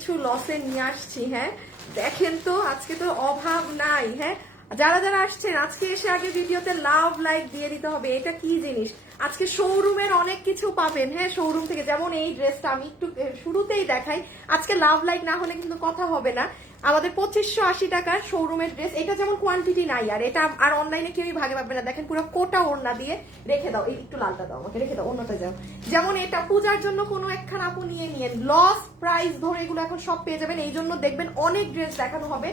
কিছু লসে নিয়ে আসছি। হ্যাঁ দেখেন তো আজকে তো অভাব নাই। হ্যাঁ যারা যারা আসছেন আজকে এসে আগে ভিডিওতে লাভ লাইক দিয়ে দিতে হবে। এটা কি জিনিস, আজকে শোরুমের অনেক কিছু পাবেন। হ্যাঁ শোরুম থেকে, যেমন এই ড্রেসটা আমি একটু শুরুতেই দেখাই। আজকে লাভ লাইক না হলে কিন্তু কথা হবে না। আমাদের 2580 টাকার শোরুমের ড্রেস, এটা যেমন কোয়ান্টিটি নাই, আর এটা আর অনলাইনে কেউই ভাগে পাবে না। দেখেন পুরো কোটা ওড়না দিয়ে রেখে দাও, এই একটু লালটা দাও আমাকে, রেখে দাও অন্যটা যাও। যেমন এটা পূজার জন্য কোনো একখান আপু নিয়ে নিয়েন, লস প্রাইস ধরে এগুলো এখন সব পেয়ে যাবেন। এই জন্য দেখবেন অনেক ড্রেস দেখানো হবে।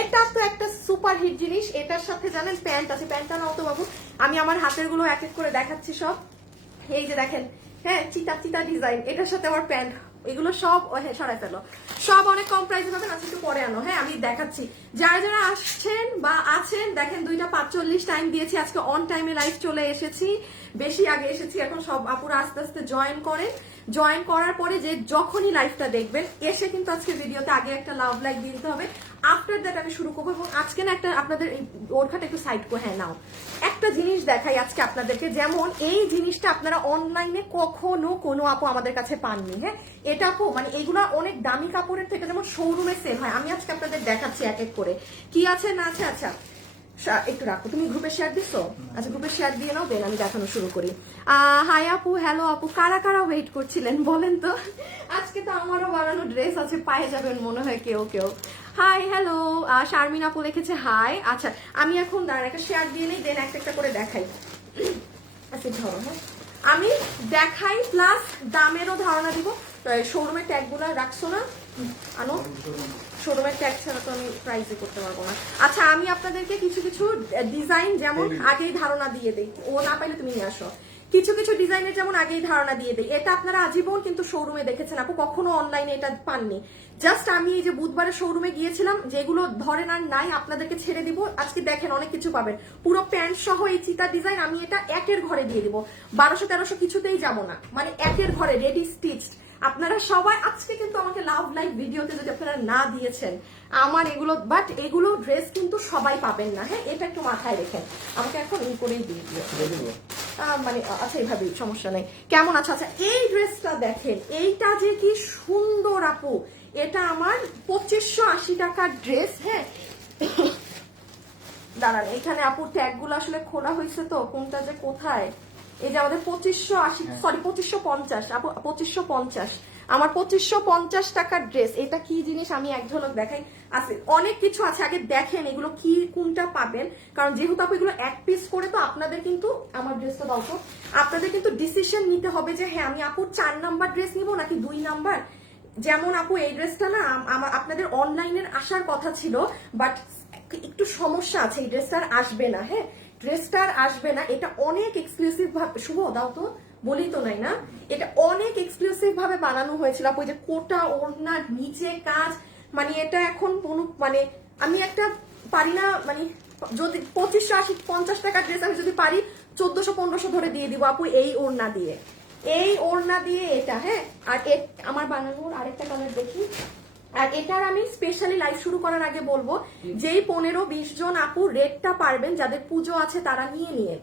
এটা তো একটা সুপার হিট জিনিস। এটার সাথে জানেন প্যান্ট আছে, প্যান্টটা নাও তো বাবু, আমি আমার হাতের গুলো এক এক করে দেখাচ্ছি সব। এই যে দেখেন, হ্যাঁ চিতা চিতা ডিজাইন, এটার সাথে আমার প্যান্ট, এগুলো সব হ্যাঁ সরাই ফেলো, সব অনেক কম প্রাইসে পাবেন। আজকে একটু পরে আনো, হ্যাঁ আমি দেখাচ্ছি। যারা যারা আসছেন বা আছেন দেখেন 2:45 টাইম দিয়েছি, আজকে অন টাইমে লাইভ চলে এসেছি, বেশি আগে এসেছি। এখন সব আপুরা আস্তে আস্তে জয়েন করেন। জয়েন করার পরে যে যখনই লাইভটা দেখবেন এসে কিন্তু আজকে ভিডিওতে আগে একটা লাভ লাইক দিয়ে দিতে হবে। আফটার দ্যাট আমি শুরু করবো। এবং আজকে না একটা আপনাদের ওরখাটা একটু সাইড করে, হ্যাঁ নাও একটা জিনিস দেখাই আজকে আপনাদেরকে। যেমন এই জিনিসটা আপনারা অনলাইনে কখনো কোনো আপু আমাদের কাছে পাননি। হ্যাঁ এটা আপু মানে এইগুলো অনেক দামি কাপড়ের থেকে যেমন শোরুমে সেল হয়। আমি আজকে আপনাদের দেখাচ্ছি এক এক করে কি আছে না আছে। আচ্ছা একটু রাখো, তুমি গ্রুপে শেয়ার দিছো? আচ্ছা গ্রুপে শেয়ার দিয়ে নাও, দেন আমি দেখানো শুরু করি। হাই আপু, হ্যালো আপু, কারা কারা ওয়েট করছিলেন বলেন তো? আজকে তো আমারও বানানো ড্রেস আছে, পায়ে যাবেন মনে হয় কেউ কেউ। হাই হ্যালো, শারমিন আপু লিখেছে হাই। আচ্ছা আমি এখন দাঁড়ান একটা শেয়ার দিয়ে নেই, দেন একটা একটা করে দেখাই। আচ্ছা ধরো, হ্যাঁ আমি দেখাই প্লাস দামেরও ধারণা দিব। শোরুমের ট্যাগ গুলো রাখছো না, আনো। শোরুমের ট্যাগ ছাড়া তো আমি প্রাইসে করতে পারবো না। আচ্ছা আমি আপনাদেরকে কিছু কিছু ডিজাইন যেমন আগেই ধারণা দিয়ে দিই, ও না পাইলে তুমি নিয়ে আসো। কিছু কিছু ডিজাইনের যেমন আগেই ধারণা দিয়ে দিই। এটা আপনারা আজীবন কিন্তু শোরুমে দেখেছেন আপু, কখনো অনলাইনে এটা পাননি। জাস্ট আমি এই যে বুধবারে শোরুমে গিয়েছিলাম, যেগুলো ধরেন আর নাই আপনাদেরকে ছেড়ে দিব। আজকে দেখেন অনেক কিছু পাবেন, পুরো প্যান্ট সহ এই চিতা ডিজাইন আমি এটা একের ঘরে দিয়ে দিব। 1200-1300 কিছুতেই যাবো না, মানে একের ঘরে রেডি স্টিচড। আপনারা সবাই আজকে কিন্তু আমাকে লাভ লাইভ ভিডিওতে যদি আপনারা না দিয়েছেন আমার এগুলো, বাট এগুলো ড্রেস কিন্তু সবাই পাবেন না। হ্যাঁ এটা একটু মাথায় রেখেন, আমাকে এখন ই করেই দিয়ে দিও মানে আচ্ছা এইভাবেই সমস্যা নেই। কেমন আছে? আচ্ছা এই ড্রেসটা দেখেন, এইটা যে কি সুন্দর আপু, এটা আমার 2580 টাকার ড্রেস। হ্যাঁ দাঁড়ান এখানে আপুর ট্যাগ গুলো আসলে খোলা হয়েছে তো কোনটা যে কোথায়। এই যে আমাদের 2580, সরি 2550 আপু, 2550 আমার 2550 টাকার ড্রেস। এটা কি জিনিস আমি এক ঝলক দেখাই। আছে অনেক কিছু আছে, আগে দেখেন এগুলো কি কোনটা পাবেন। কারণ যেহেতু আপু এগুলো এক পিস করে, তো আপনাদের কিন্তু আমার ড্রেসটা দাও তো, আপনাদের কিন্তু ডিসিশন নিতে হবে যে হ্যাঁ আমি আপুর 4 নাম্বার ড্রেস নিবো নাকি 2 নাম্বার। যেমন আপু এই ড্রেসটা না আপনাদের অনলাইনের আসার কথা ছিল, বাট একটু সমস্যা আছে, এই ড্রেসটার আসবে না। হ্যাঁ ড্রেসটার আসবে না, এটা অনেক এক্সক্লুসিভ ভাবে, শুভ দাও তো বলি তো নাই না, এটা অনেক এক্সক্লুসিভ ভাবে বানানো হয়েছিল আপু। যে কোটা ওড়নার নিচে কাজ, মানে এটা এখন মানে আমি একটা পারি না, মানে যদি 2550 টাকার ড্রেস আমি যদি পারি 1400-1500 ধরে দিয়ে দিব আপু এই ওড়না দিয়ে, এই ওড়না দিয়ে এটা। হ্যাঁ আর আমার বানানোর আরেকটা কালার দেখি। আর এটার আমি স্পেশালি লাইভ শুরু করার আগে বলবো, যেই 15-20 জন আপু রেটটা পারবেন, যাদের পুজো আছে তারা নিয়ে নিয়ে,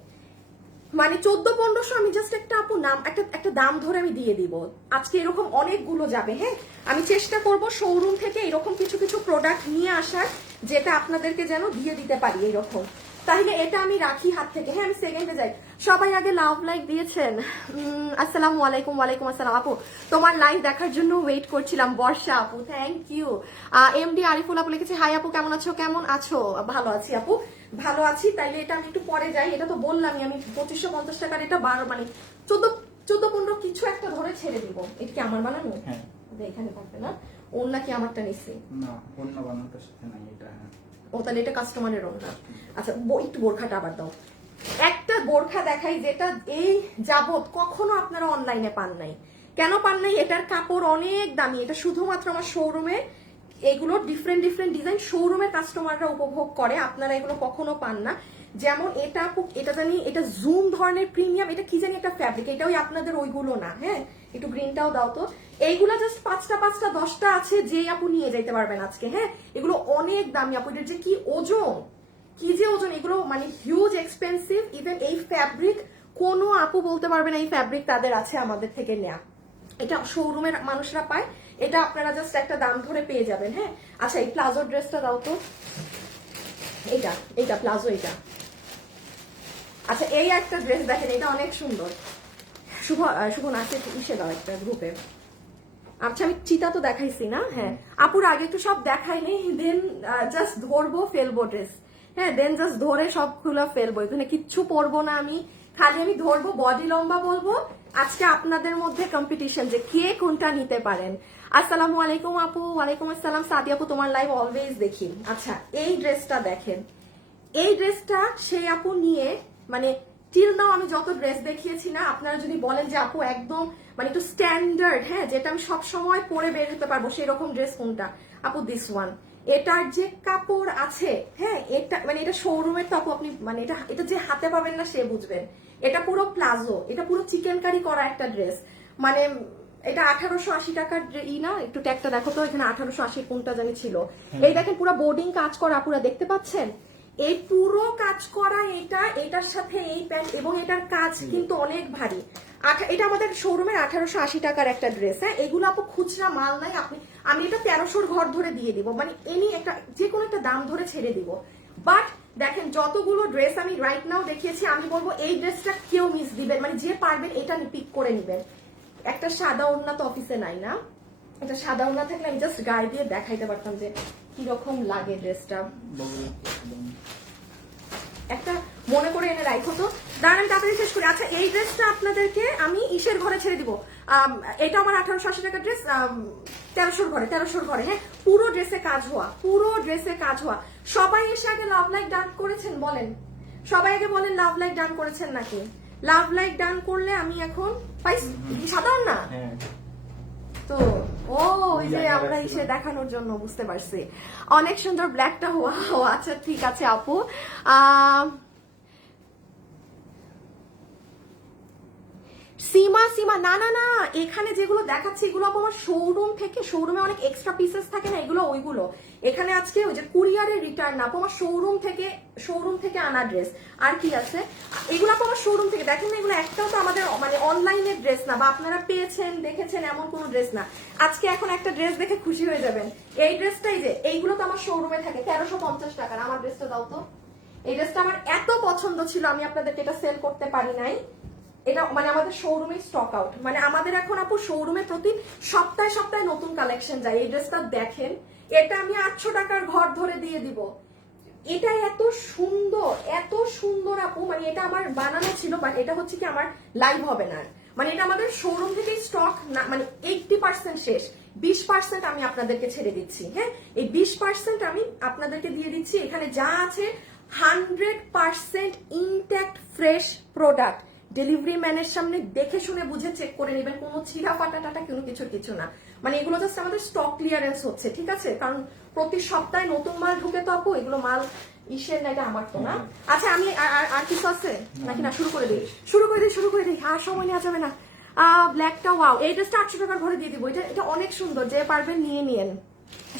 মানে 1400-1500 আমি জাস্ট একটা আপু নাম একটা দাম ধরে আমি দিয়ে দিব। আজকে এরকম অনেকগুলো যাবে। হ্যাঁ আমি চেষ্টা করব শোরুম থেকে এরকম কিছু কিছু প্রোডাক্ট নিয়ে আসার, যেটা আপনাদেরকে যেন দিয়ে দিতে পারি এরকম। তাহলে এটা আমি রাখি হাত থেকে। হ্যাঁ আমি সেকেন্ডে যাই। সবাই আগে লাভ লাইক দিয়েছেন? আসসালামু আলাইকুম। ওয়ালাইকুম আসসালাম আপু, তোমার লাইভ দেখার জন্য ওয়েট করছিলাম। বর্ষা আপু থ্যাংক ইউ। এমডি আরিফুল আপু লিখেছে হাই আপু, কেমন আছো? কেমন আছো? ভালো আছি আপু, ভালো আছি। তাইলে এটা আমি একটু পরে যাই। এটা তো বললামই আমি 2550 টাকার, এটা 12 মানে 14-15 কিছু একটা ধরে ছেড়ে দিব। এটা কি আমার বানানো? হ্যাঁ এখানে থাকবে না, ওর নাকি আমারটা নিছি না, অন্য বানানোটার সাথে নাই এটা। ও তাহলে এটা কাস্টমারের ওড়না। আচ্ছা একটু বোরখাটা আবার দাও। একটা বোরখা দেখাই যেটা এই যাবত কখনো আপনারা অনলাইনে পান নাই। কেন পান নাই? এটার কাপড় অনেক দামি, এটা শুধুমাত্র আমার শোরুমে, এগুলো ডিফারেন্ট ডিফারেন্ট ডিজাইন শোরুমের কাস্টমাররা উপভোগ করে, আপনারা এগুলো কখনো পান না। যেমন এটা এটা জানি এটা জুম ধরনের প্রিমিয়াম, এটা কি জানি একটা ফ্যাব্রিক, এটা ওই আপনাদের ওইগুলো না। হ্যাঁ একটু গ্রিনটাও দাও তো। এইগুলা জাস্ট 5টা 10টা আছে, যে আপু নিয়ে যাইতে পারবেন আজকে। হ্যাঁ এগুলো অনেক দামি আপু, এটার যে কি ওজন, কি যে ওজন, এগুলো মানে হিউজ এক্সপেন্সিভ। ইভেন এই ফ্যাব্রিক কোনো আপু বলতে পারবে না এই ফ্যাব্রিক তাদের আছে আমাদের থেকে নেয়া। এটা শোরুমের মানুষরা পায়, এটা আপনারা জাস্ট একটা দাম ধরে পেয়ে যাবেন। হ্যাঁ, আচ্ছা এই প্লাজো ড্রেসটা দাও তো, এইটা প্লাজো, এটা আচ্ছা এই একটা ড্রেস দেখেন, এটা অনেক সুন্দর। শুভ নাচে ইসে দাও একটা গ্রুপে। আচ্ছা আমি চিতা তো দেখাইছি না? হ্যাঁ, আপুর আগে একটু সব দেখাইনি, দেন জাস্ট ধরবো ফেলবো ড্রেস। হ্যাঁ, দেন জাস্ট ধরে সব খুলে ফেলবো, এখানে কিচ্ছু পরবো না আমি, খালি আমি ধরবো, বডি লম্বা বলবো। আজকে আপনাদের মধ্যে কম্পিটিশন যে কে কোনটা নিতে পারেন। আসসালামু আলাইকুম আপু। ওয়ালাইকুম আসসালাম সাদি আপু, তোমার লাইভ অলওয়েজ দেখি। আচ্ছা এই ড্রেসটা দেখেন, এই ড্রেসটা সেই আপু নিয়ে মানে টিল নাও আমি যত ড্রেস দেখিয়েছি না, আপনারা যদি বলেন যে আপু একদম মানে একটু স্ট্যান্ডার্ড, হ্যাঁ যেটা আমি সব সময় পরে বের হতে পারবো সেই রকম ড্রেস কোনটা আপু? This one. এটার যে কাপড় আছে, হ্যাঁ এটা মানে এটা শোরুমের তো আপু, আপনি মানে এটা যে হাতে পাবেন না সে বুঝবেন। এটা পুরো প্লাজো, এটা পুরো চিকেন কারি করা একটা ড্রেস। মানে এটা 1880 টাকার ই না, একটু ট্যাগটা দেখো তো, এখানে 1880 কোনটা জানি ছিল। এই দেখেন পুরো বোর্ডিং কাজ করা, পুরো দেখতে পাচ্ছেন এই পুরো কাজ করা, এটার সাথে এই প্যান্ট, এবং এটার কাজ কিন্তু অনেক ভারী। এটা আমাদের শোরুমের 1880 টাকার একটা ড্রেস। হ্যাঁ, এগুলো আপু খুচরা মাল নাই, আমি এটা 1300 ঘর ধরে দিয়ে দিব, মানে এনি একটা যে কোনো একটা দাম ধরে ছেড়ে দিব। বাট দেখেন যতগুলো ড্রেস আমি রাইট নাও দেখিয়েছি, আমি বলবো এই ড্রেসটা কেউ মিস দিবেন, মানে যে পারবেন এটা পিক করে নিবেন। একটা সাদা ওড়না তো অফিসে নাই না, এটা সাদা ওড়না থাকলে আমি জাস্ট গায়ে দিয়ে দেখাইতে পারতাম যে কিরকম লাগে ড্রেসটা। একটা মনে করে এনে রাখো তো, দাঁড়ান আমি তাড়াতাড়ি শেষ করি। আচ্ছা এই ড্রেসটা আপনাদেরকে আমি ইসের ঘরে ছেড়ে দিব। এটা আমার 1880 টাকার ড্রেস, 1300 ঘরে। হ্যাঁ, পুরো ড্রেসে কাজ হওয়া, পুরো ড্রেসে কাজ হওয়া। সবাই এসে আগে লাভ লাইক ডান করেছেন বলেন, সবাই আগে বলেন লাভ লাইক ডান করেছেন নাকি? লাভ লাইক ডান করলে আমি এখন পাইছি সাধারণ না তো। ও ওই যে আমরা ইসে দেখানোর জন্য, বুঝতে পারছি। অনেক সুন্দর ব্ল্যাকটা হওয়া। আচ্ছা ঠিক আছে আপু। সীমা না না না, এখানে যেগুলো দেখাচ্ছে এগুলো আপু আমার শোরুম থেকে, শোরুমে অনেক এক্সট্রা পিসেস থাকে না, এগুলো ওইগুলো। এখানে আজকে ওই যে কুরিয়ারের রিটার্ন আপু আমার শোরুম থেকে আনা ড্রেস। আর কি আছে এগুলো আপু আমার শোরুম থেকে, দেখেন না এগুলো একটাও তো আমাদের মানে অনলাইনের ড্রেস না, বা আপনারা পেয়েছেন দেখেছেন এমন কোনো ড্রেস না। আজকে এখন একটা ড্রেস দেখে খুশি হয়ে যাবেন। এই ড্রেসটাই যে এইগুলো তো আমার শোরুমে থাকে 1350 টাকার। আমার ড্রেসটা দাও তো। এই ড্রেসটা আমার এত পছন্দ ছিল, আমি আপনাদেরকে এটা সেল করতে পারি নাই। এটা মানে আমাদের শোরুমে স্টক আউট, মানে আমাদের এখন আপু শোরুমে প্রতি সপ্তাহে নতুন কালেকশন যায়। এই ড্রেসটা দেখেন, এটা আমি 800 টাকার ঘর ধরে দিয়ে দিব। এটা এত সুন্দর আপু, মানে এটা আমার বানানো ছিল, বাট এটা হচ্ছে কি আমার লাইভ হবে না, মানে এটা আমাদের শোরুম থেকে স্টক না, মানে 80% শেষ, 20% আমি আপনাদেরকে ছেড়ে দিচ্ছি। হ্যাঁ, এই 20% আমি আপনাদেরকে দিয়ে দিচ্ছি। এখানে যা আছে 100% ইনট্যাক্ট ফ্রেশ প্রোডাক্ট। ডেলিভারি ম্যানের সামনে দেখে শুনে বুঝে চেক করে নেবেন, কোনো ছিঁড়া ফাটা টাটা কিছু না, মানে এগুলো জাস্ট আমাদের স্টক ক্লিয়ারেন্স হচ্ছে, ঠিক আছে? কারণ প্রতি সপ্তাহে নতুন মাল ঢুকে তো আপু, এগুলো মাল ইসের না, এটা আমার তো না। আচ্ছা আমি আর কিছু আছে নাকি? না, শুরু করে দিই, আর সময় নেওয়া যাবে না। ব্ল্যাকটা ওয়াও, এই ড্রেসটা 800 টাকার ঘরে দিয়ে দিব। এটা অনেক সুন্দর, যে পারবেন নিয়ে নিয়েন,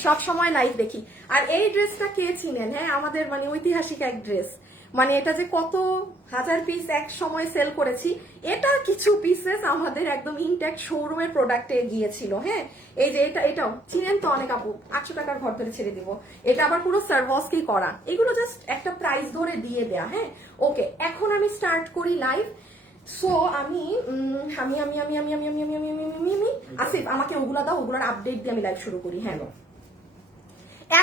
সব সময় লাইভ দেখি। আর এই ড্রেসটা কে চিনেন? হ্যাঁ, আমাদের মানে ঐতিহাসিক এক ড্রেস, মানে এটা যে কত হাজার পিস এক সময় সেল করেছি, এটা কিছু পিসেস আমাদের একদম ইনট্যাক্ট শোরুমের প্রোডাক্টে গিয়েছিল। হ্যাঁ, এই যে এটাও চিনেন তো অনেক আপু, 800 টাকার ঘর ধরে ছেড়ে দিব। এটা আবার পুরো সার্ভাসকেই করা, এগুলো জাস্ট একটা প্রাইস ধরে দিয়ে দেয়া। হ্যাঁ, ওকে, এখন আমি স্টার্ট করি লাইভ। সো আমি আসিফ আমাকে ওগুলা দাও, ওগুলোর আপডেট দিয়ে আমি লাইভ শুরু করি। হ্যাঁ,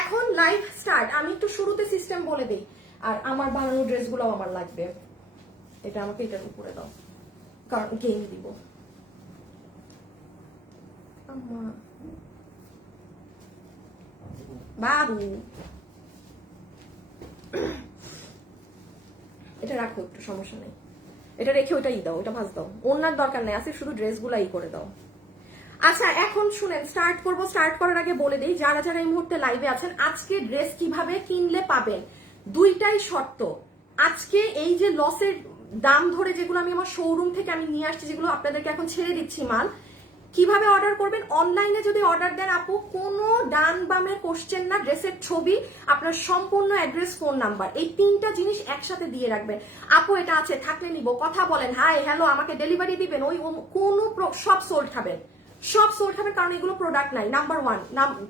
এখন লাইভ স্টার্ট। আমি একটু শুরুতে সিস্টেম বলে দিই, আর আমার বানানো ড্রেসগুলো আমার লাগবে। এটা আমাকে এটার উপরে দাও, কারণ গেম দিব। বাবু এটা রাখো, একটু সমস্যা নেই, এটা রেখে ওইটা দাও, ওটা ভাজ দাও, ওনার দরকার নেই, আসে শুধু ড্রেসগুলো করে দাও। আচ্ছা এখন শুনেন, স্টার্ট করবো। স্টার্ট করার আগে বলে দিই, যারা যারা এই মুহূর্তে লাইভে আছেন, আজকে ড্রেস কিভাবে কিনলে পাবেন, দুইটাই শর্ত। আজকে এই যে লসের দাম ধরে যেগুলো আমি আমার শোরুম থেকে আমি নিয়ে আসছি, যেগুলো আপনাদেরকে এখন ছেড়ে দিচ্ছি মাল, কিভাবে অর্ডার করবেন? অনলাইনে যদি অর্ডার দেন আপু, কোনো ডান বামের কোশ্চেন না, ড্রেসের ছবি, আপনার সম্পূর্ণ অ্যাড্রেস, ফোন নাম্বার, এই 3টা জিনিস একসাথে দিয়ে রাখবেন। আপু এটা আছে, থাকলে নিব, কথা বলেন, হাই হ্যালো, আমাকে ডেলিভারি দিবেন, ওই কোনো সব সোল্ড খাবেন, সব সোল খাবেন, কারণ এগুলো প্রোডাক্ট নাই। নাম্বার 1,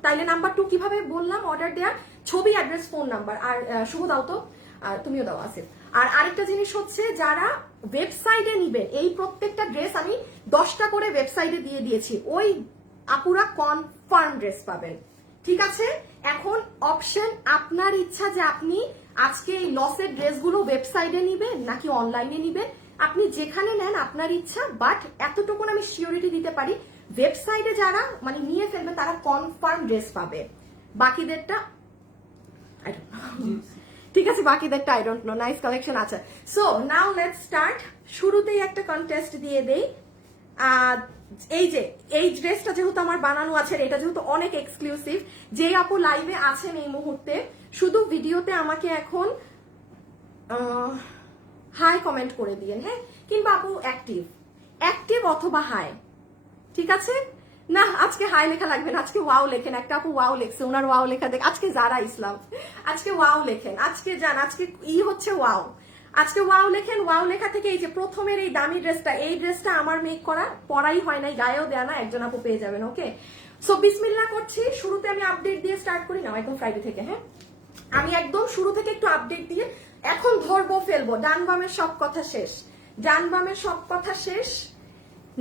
তাইলে নাম্বার 2 কিভাবে বললাম অর্ডার দেওয়ার? ছবি, অ্যাড্রেস, ফোন নাম্বার। আর শুভ দাও তো, আর তুমিও দাও আসিফ। আর আরেকটা জিনিস হচ্ছে, যারা ওয়েবসাইটে নিবেন, এই প্রত্যেকটা ড্রেস আমি 10টা করে ওয়েবসাইটে দিয়ে দিয়েছি, ওই আপুরা কনফার্ম ড্রেস পাবেন। ঠিক আছে, এখন অপশন আপনার ইচ্ছা যে আপনি আজকে এই লসের ড্রেসগুলো ওয়েবসাইটে নিবেন নাকি অনলাইনে নিবেন। আপনি যেখানে নেন আপনার ইচ্ছা, বাট এতটুকু আমি সিওরিটি দিতে পারি, ওয়েবসাইটে যারা মানে নিয়ে ফেলবেন তারা কনফার্ম ড্রেস পাবে। বাকিদেরটা আই ডোন্ট নো। ঠিক আছে, বাকিদেরটা I don't know. Nice collection আছে। So now let's start. শুরুতেই একটা কন্টেস্ট দিয়ে দেই। এই যে এই ড্রেসটা যেহেতু আমার বানানো আছে, এটা যেহেতু অনেক এক্সক্লুসিভ, যে আপু লাইভে আছেন এই মুহূর্তে, শুধু ভিডিওতে আমাকে এখন হাই কমেন্ট করে দিয়েন, হ্যাঁ, কিংবা আপু অ্যাক্টিভ অথবা হাই। ঠিক আছে, না আজকে হাই লেখা লাগবে না, আজকে ওয়াও লেখেন। একটা আপু ওয়াও লেখছে, ওনার ওয়াও লেখা দেখ। আজকে যারা ইসলাম, আজকে ওয়াও লেখেন, আজকে যান, আজকে হচ্ছে ওয়াও, আজকে ওয়াও লেখেন। ওয়াও লেখা থেকে এই যে প্রথমের এই দামি ড্রেসটা, এই ড্রেসটা আমার মেক করা, পরাই হয় নাই, গায়েও দেয়া না, একজন আপু পেয়ে যাবেন। ওকে, সো বিসমিল্লাহ করছি। শুরুতে আমি আপডেট দিয়ে স্টার্ট করি না, একদম ফ্রাইডে থেকে। হ্যাঁ, আমি একদম শুরু থেকে একটু আপডেট দিয়ে এখন ধরবো ফেলবো। ডান বামের সব কথা শেষ, ডান বামের সব কথা শেষ।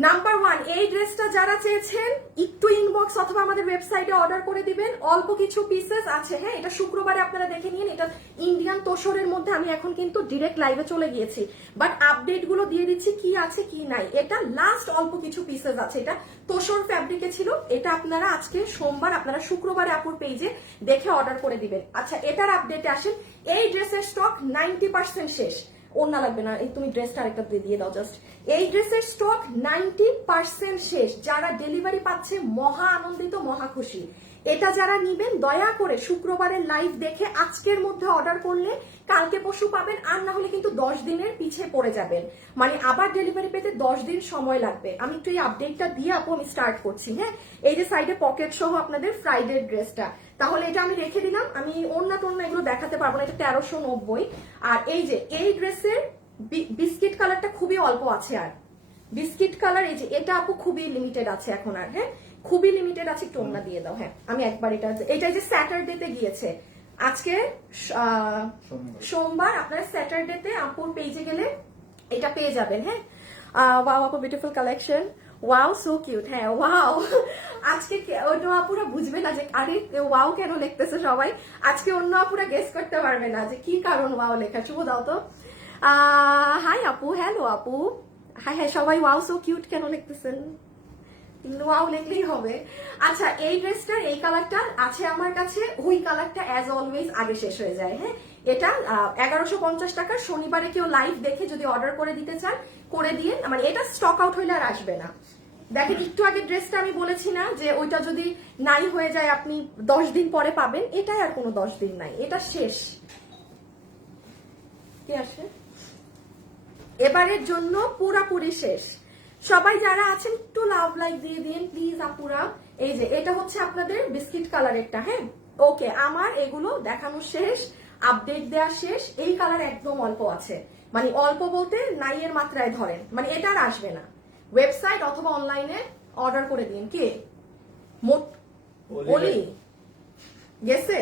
নাম্বার 1, এই ড্রেসটা যারা চেয়েছেন একটু ইনবক্স অথবা আমাদের ওয়েবসাইটে অর্ডার করে দিবেন। অল্প কিছু পিসেস আছে, হ্যাঁ, এটা শুক্রবারে আপনারা দেখে নিন। এটা ইন্ডিয়ান তোষরের মধ্যে আমি এখন কিন্তু ডিরেক্ট লাইভে চলে গিয়েছি, বাট আপডেট গুলো দিয়ে দিচ্ছি কি আছে কি নাই। এটা লাস্ট অল্প কিছু পিসেস আছে, এটা তোষর ফ্যাব্রিকে ছিল। এটা আপনারা আজকে সোমবার, আপনারা শুক্রবারে আপুর পেজে দেখে অর্ডার করে দিবেন। আচ্ছা, এটার আপডেটে আসেন। এই ড্রেসের স্টক 90% শেষ। ওড়না লাগবে না, এই তুমি ড্রেসটা আরেকটা দিয়ে দাও জাস্ট। এই ড্রেসের স্টক 90% শেষ। যারা ডেলিভারি পাচ্ছে মহা আনন্দিত, মহা খুশি। এটা যারা নিবেন দয়া করে শুক্রবারের লাইভ দেখে আজকের মধ্যে অর্ডার করলে কালকে পরশু পাবেন, আর না হলে কিন্তু 10 দিনের পিছে পড়ে যাবেন, মানে আবার ডেলিভারি পেতে 10 দিন সময় লাগবে। আমি একটু এই আপডেটটা দিয়ে আপু আমি স্টার্ট করছি। হ্যাঁ, এই যে সাইডে পকেট সহ আপনাদের ফ্রাইডে ড্রেসটা, তাহলে এটা আমি রেখে দিলাম। আমি ওড়না টোড়না এগুলো দেখাতে পারবো না, এটা 1390। আর এই যে এই ড্রেসের বিস্কিট কালারটা খুবই অল্প আছে, আর বিস্কিট কালার এই যে এটা আপু খুবই লিমিটেড আছে এখন, আর হ্যাঁ খুবই লিমিটেড আছে। একটু ওড়না দিয়ে দাও। হ্যাঁ, আমি একবার এটা যে স্যাটারডেতে গিয়েছে, আজকে সোমবার, আপনারা স্যাটারডেতে আপুর পেজে গেলে এটা পেয়ে যাবেন। হ্যাঁ, ওয়াও আপু, beautiful collection, wow so cute. হ্যাঁ, ওয়াও। আজকে অন্য আপুরা বুঝবে না যে আরে ওয়াও কেন লিখতেছে সবাই, আজকে অন্য আপুরা গেস করতে পারবে না যে কি কারণ ওয়াও লেখা। শুভ দাও তো। হাই আপু, হ্যালো আপু, হ্যাঁ হ্যাঁ, সবাই ওয়াও সো কিউট কেন লিখতেছেন? ওয়াও লিখলেই হবে। আচ্ছা, এই ড্রেসটার এই কালারটা আছে আমার কাছে, ওই কালারটা অ্যাজ অলওয়েজ আগে শেষ হয়ে যায়। হ্যাঁ, এটা 1150 টাকা। শনিবারে কেউ লাইভ দেখে যদি অর্ডার করে দিতে চান করে দিয়ে, মানে এটা স্টক আউট হইলে আর আসবে না। দেখেন, একটু আগে ড্রেসটা আমি বলেছি না যে ওইটা যদি নাই হয়ে যায় আপনি 10 দিন পরে পাবেন, এটাই আর কোনো 10 দিন নাই, এটা শেষ। কি আসে এবারের জন্য পুরাপুরি শেষ। সবাই যারা আছেন একটু লাভ লাইক দিয়ে দিন প্লিজ আপুরা। এই যে এটা হচ্ছে আপনাদের বিস্কিট কালারেরটা। হ্যাঁ, ওকে, আমার এগুলো দেখানো শেষ, আপডেট দেওয়া শেষ। এই কালার একদম অল্প আছে, মানে অল্প বলতে নাই এর মাত্রায় ধরেন, মানে এটা আর আসবে না। ওয়েবসাইট অথবা অনলাইনে অর্ডার করে দিন। কে বলি গেছে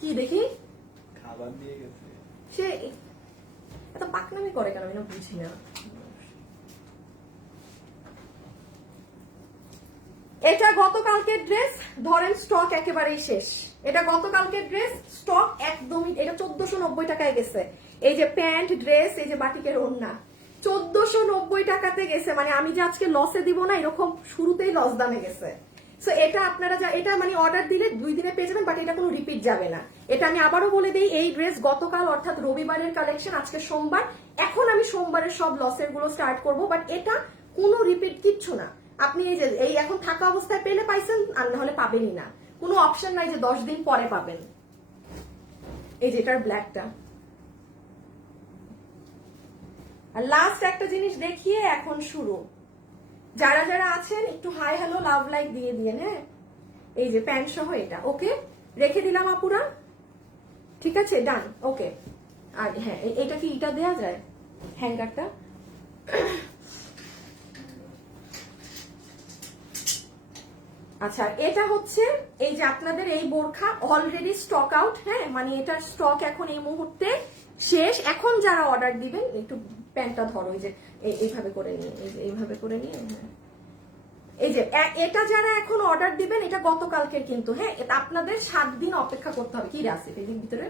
কি দেখি, খাবার দিয়ে গেছে সে এত পাকনামি করে কেন আমি না বুঝি না। এটা গতকালকের ড্রেস, ধরেন স্টক একেবারেই শেষ। এটা গতকালকের ড্রেস, স্টক একদমই, এটা 1490 টাকায় গেছে। এই যে প্যান্ট, ড্রেস, এই যে বাটিকের ওড়না 1490 টাকাতে গেছে। মানে আমি যে আজকে লসে দিব না এরকম শুরুতেই লস দামে গেছে। সো এটা আপনারা এটা মানে অর্ডার দিলে 2 দিনে পেয়ে যাবেন, বাট এটা কোনো রিপিট যাবে না। এটা আমি আবারও বলে দিই, এই ড্রেস গতকাল অর্থাৎ রবিবারের কালেকশন, আজকে সোমবার। এখন আমি সোমবারের সব লসের গুলো স্টার্ট করব, বাট এটা কোনো রিপিট কিচ্ছু না। আপনি এই যে এই এখন থাকা অবস্থায় পেলে পাইছেন, আর না হলে পাবেনই না। কোনো অপশন নাই যে 10 দিন পরে পাবেন। এই যে এটার ব্ল্যাকটা। আর লাস্ট একটা জিনিস দেখিয়ে এখন শুরু। যারা যারা আছেন একটু হাই হ্যালো লাভ লাইক দিয়ে দিয়েন। হ্যাঁ, এই যে প্যান্ট সহ এটা ওকে রেখে দিলাম আপুরা। ঠিক আছে, ডান, ওকে। আর হ্যাঁ, এটা কি এটা দেয়া যায় হ্যাঙ্গারটা? আচ্ছা এটা হচ্ছে এই যে আপনাদের এই বোরখা অলরেডি স্টক আউট, হ্যাঁ মানে এটার স্টক এখন এই মুহূর্তে শেষ। এখন যারা অর্ডার দিবেন একটু প্যান্টটা ধরো, এই যে এইভাবে করে নিয়ে, এই যে এইভাবে করে নিয়ে, হ্যাঁ এই যে এটা যারা এখন অর্ডার দিবেন এটা গতকালকের কিন্তু, হ্যাঁ এটা আপনাদের 7 দিন অপেক্ষা করতে হবে। কি আছে এর ভিতরে,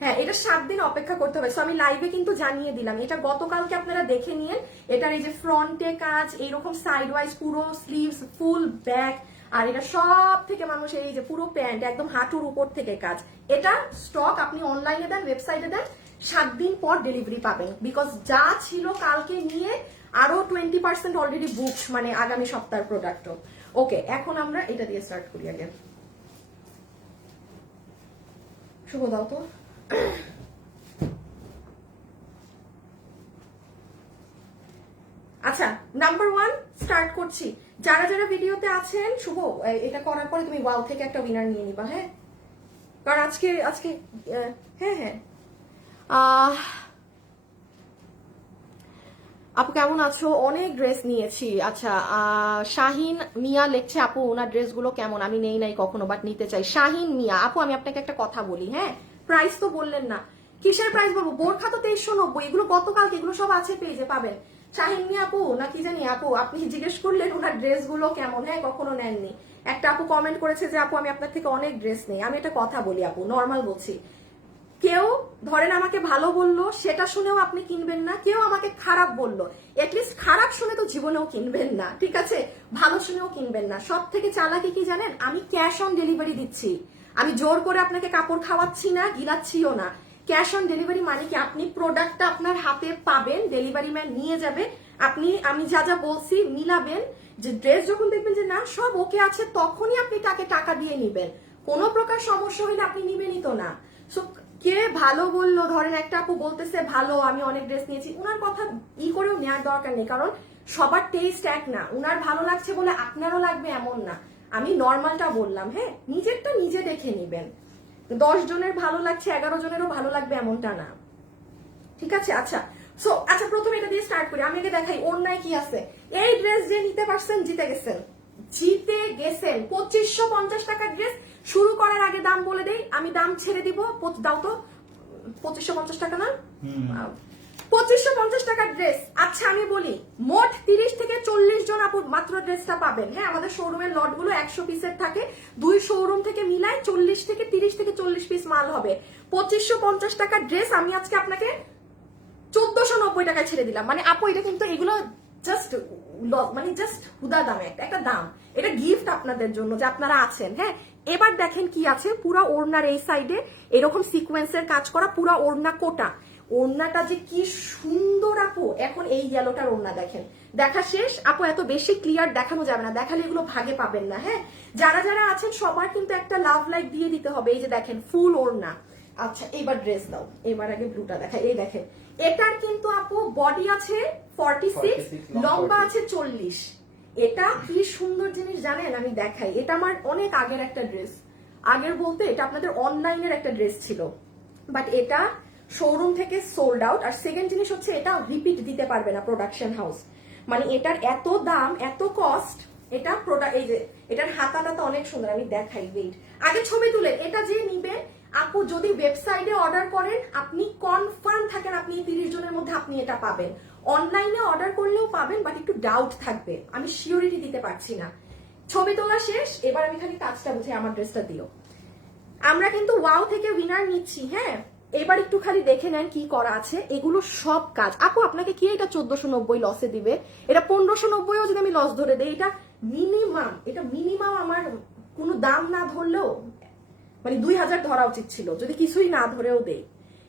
হ্যাঁ এটা 7 দিন অপেক্ষা করতে হবে। সো আমি লাইভে কিন্তু জানিয়ে দিলাম, এটা গতকালকে আপনারা দেখে নিয়ে। এটার এই যে ফ্রন্টে কাজ, এইরকম সাইড ওয়াইজ পুরো স্লিভস, ফুল ব্যাক, আর এটা সব থেকে মানুষ এই যে পুরো প্যান্ট একদম হাঁটুর উপর থেকে কাজ। এটা স্টক আপনি অনলাইনে দেন, ওয়েবসাইটে দেন, 7 দিন পর ডেলিভারি পাবেন। বিকজ যা ছিল কালকে নিয়ে আরো 20% অলরেডি বুকড, মানে আগামী সপ্তাহের প্রোডাক্টও। ওকে এখন আমরা এটা দিয়ে স্টার্ট করি আগে। শুভ দাও তো। আচ্ছা নাম্বার 1 স্টার্ট করছি। যারা যারা ভিডিওতে আছেন, শুভ এটা করার পরে তুমি ওয়াও থেকে একটা উইনার নিয়ে নিবা, হ্যাঁ কারণ আজকে হ্যাঁ হ্যাঁ আপু কেমন আছো? অনেক ড্রেস নিয়েছি। আচ্ছা শাহিন মিয়া লিখছে, আপু ওনার ড্রেসগুলো কেমন? আমি নেই নাই কখনো, বাট নিতে চাই। শাহিন মিয়া আপু আমি আপনাকে একটা কথা বলি, হ্যাঁ প্রাইস তো বললেন না, কিসের প্রাইস বলবো? বোরখা তো 2390, এগুলো গতকালকে, এগুলো সব আছে পেজে পাবেন। শাহিন মিয়া আপু না কি জানি আপু, আপনি জিজ্ঞেস করলেন ওনার ড্রেসগুলো কেমন, হ্যাঁ কখনো নেননি। একটা আপু কমেন্ট করেছে যে আপু আমি আপনার থেকে অনেক ড্রেস নেই। আমি একটা কথা বলি আপু, নর্মাল বলছি, কেউ ধরেন আমাকে ভালো বললো সেটা শুনেও আপনি কিনবেন না, কেউ আমাকে খারাপ বললো এটলিস্ট খারাপ শুনে তো জীবনেও কিনবেন না, ঠিক আছে? ভালো শুনেও কিনবেন না। সব থেকে চালাকি কি জানেন? আমি ক্যাশ অন ডেলিভারি দিচ্ছি, আমি জোর করে আপনাকে কাপড় খাওয়াচ্ছি না, গিলাচ্ছিও না। ক্যাশ অন ডেলিভারি মানে কি, আপনি প্রোডাক্টটা আপনার হাতে পাবেন, ডেলিভারি ম্যান নিয়ে যাবে, আপনি আমি যা যা বলছি মিলাবেন, যে ড্রেস যখন দেখবেন যে না সব ওকে আছে তখনই আপনি তাকে টাকা দিয়ে নিবেন। কোনো প্রকার সমস্যা হলে আপনি নিবেনই তো না। সো কে ভালো বললো, ধরেন একটা আপু বলতেছে ভালো আমি অনেক ড্রেস নিয়েছি, উনার কথা করেও নেওয়ার দরকার নেই, কারণ সবার টেস্ট এক না। উনার ভালো লাগছে বলে আপনারও লাগবে এমন না। আমি নর্মালটা বললাম, হ্যাঁ নিজেরটা নিজে দেখে নিবেন। 10 জনের ভালো লাগছে 11 জনেরও ভালো লাগবে এমনটা না, ঠিক আছে? আচ্ছা সো আচ্ছা প্রথমে এটা দিয়ে স্টার্ট করি। আমি আগে দেখাই ওড়নায় কি আছে। এই ড্রেস যে নিতে পারছেন জিতে গেছেন, জিতে গেছেন। 2550 টাকার ড্রেস। শুরু করার আগে দাম বলে দেই, আমি দাম ছেড়ে দিব। দাও তো 2550 টাকা না, 2550 টাকার ড্রেস। আচ্ছা আমি বলি, মোট 30 থেকে 40 জন আপু মাত্র ড্রেসটা পাবেন, হ্যাঁ আমাদের শোরুমের লটগুলো 100 পিসের থাকে, 2 শোরুম থেকে মিলায় 30 থেকে 40 পিস মাল হবে। 2550 টাকার ড্রেস আমি আজকে আপনাকে 1490 টাকায় ছেড়ে দিলাম। মানে আপু এটা কিন্তু এগুলো জাস্ট মানে জাস্ট হুদা দামে একটা দাম, এটা গিফট আপনাদের জন্য যে আপনারা আছেন, হ্যাঁ। এবার দেখেন কি আছে, পুরা ওড়নার এই সাইডে এরকম সিকোয়েন্সের কাজ করা, পুরা ওড়না কোটা। ওড়নাটা যে কি সুন্দর আপু, এখন এই ইয়েলোটার ওড়না দেখেন, দেখা শেষ আপু। এত বেশি ক্লিয়ার দেখানো যাবে না, দেখালে এগুলো ভাগে পাবেন না, হ্যাঁ। যারা যারা আছেন সবার কিন্তু একটা লাভ লাইক দিয়ে দিতে হবে। এই যে দেখেন ফুল ওড়না। আচ্ছা এবার ড্রেস দাও, এবার আগে ব্লুটা দেখাই। এই দেখেন এটার কিন্তু আপু বডি আছে 46, লম্বা আছে 40। এটা কি সুন্দর জিনিস জানেন, আমি দেখাই। এটা আমার অনেক আগের একটা ড্রেস, আগের বলতে এটা আপনাদের অনলাইনের একটা ড্রেস ছিল, বাট এটা শোরুম থেকে সোল্ড আউট। আর সেকেন্ড জিনিস হচ্ছে এটা রিপিট দিতে পারবে না প্রোডাকশন হাউস, মানে এটার এত দাম এত কস্ট। এটা প্রোডাক্ট এই যে এটার হাতাটা তো অনেক সুন্দর, আমি দেখাই ওয়েট। আগে ছবি তুলে এটা যে নিবে আপু, যদি ওয়েবসাইটে অর্ডার করেন আপনি কনফার্ম থাকেন আপনি 30 জনের মধ্যে আপনি এটা পাবেন। অনলাইনে অর্ডার করলেও পাবেন, বাট একটু ডাউট থাকবে, আমি শিওরিটি দিতে পারছি না। ছবি তোলা শেষ, এবার আমি খালি কাজটা বুঝে আমার ড্রেসটা দিও। আমরা কিন্তু ওয়াও থেকে উইনার নিচ্ছি, হ্যাঁ। এবার একটু খালি দেখে নেন কি করা আছে, এগুলো সব কাজ। আপু আপনাকে কি এটা 1490 লসে দিবে? এটা 1590ও যদি আমি লস ধরে দেই, এটা মিনিমাম আমার কোনো দাম না ধরলেও মানে 2000 ধরা উচিত ছিল, যদি কিছুই না ধরেও দেই।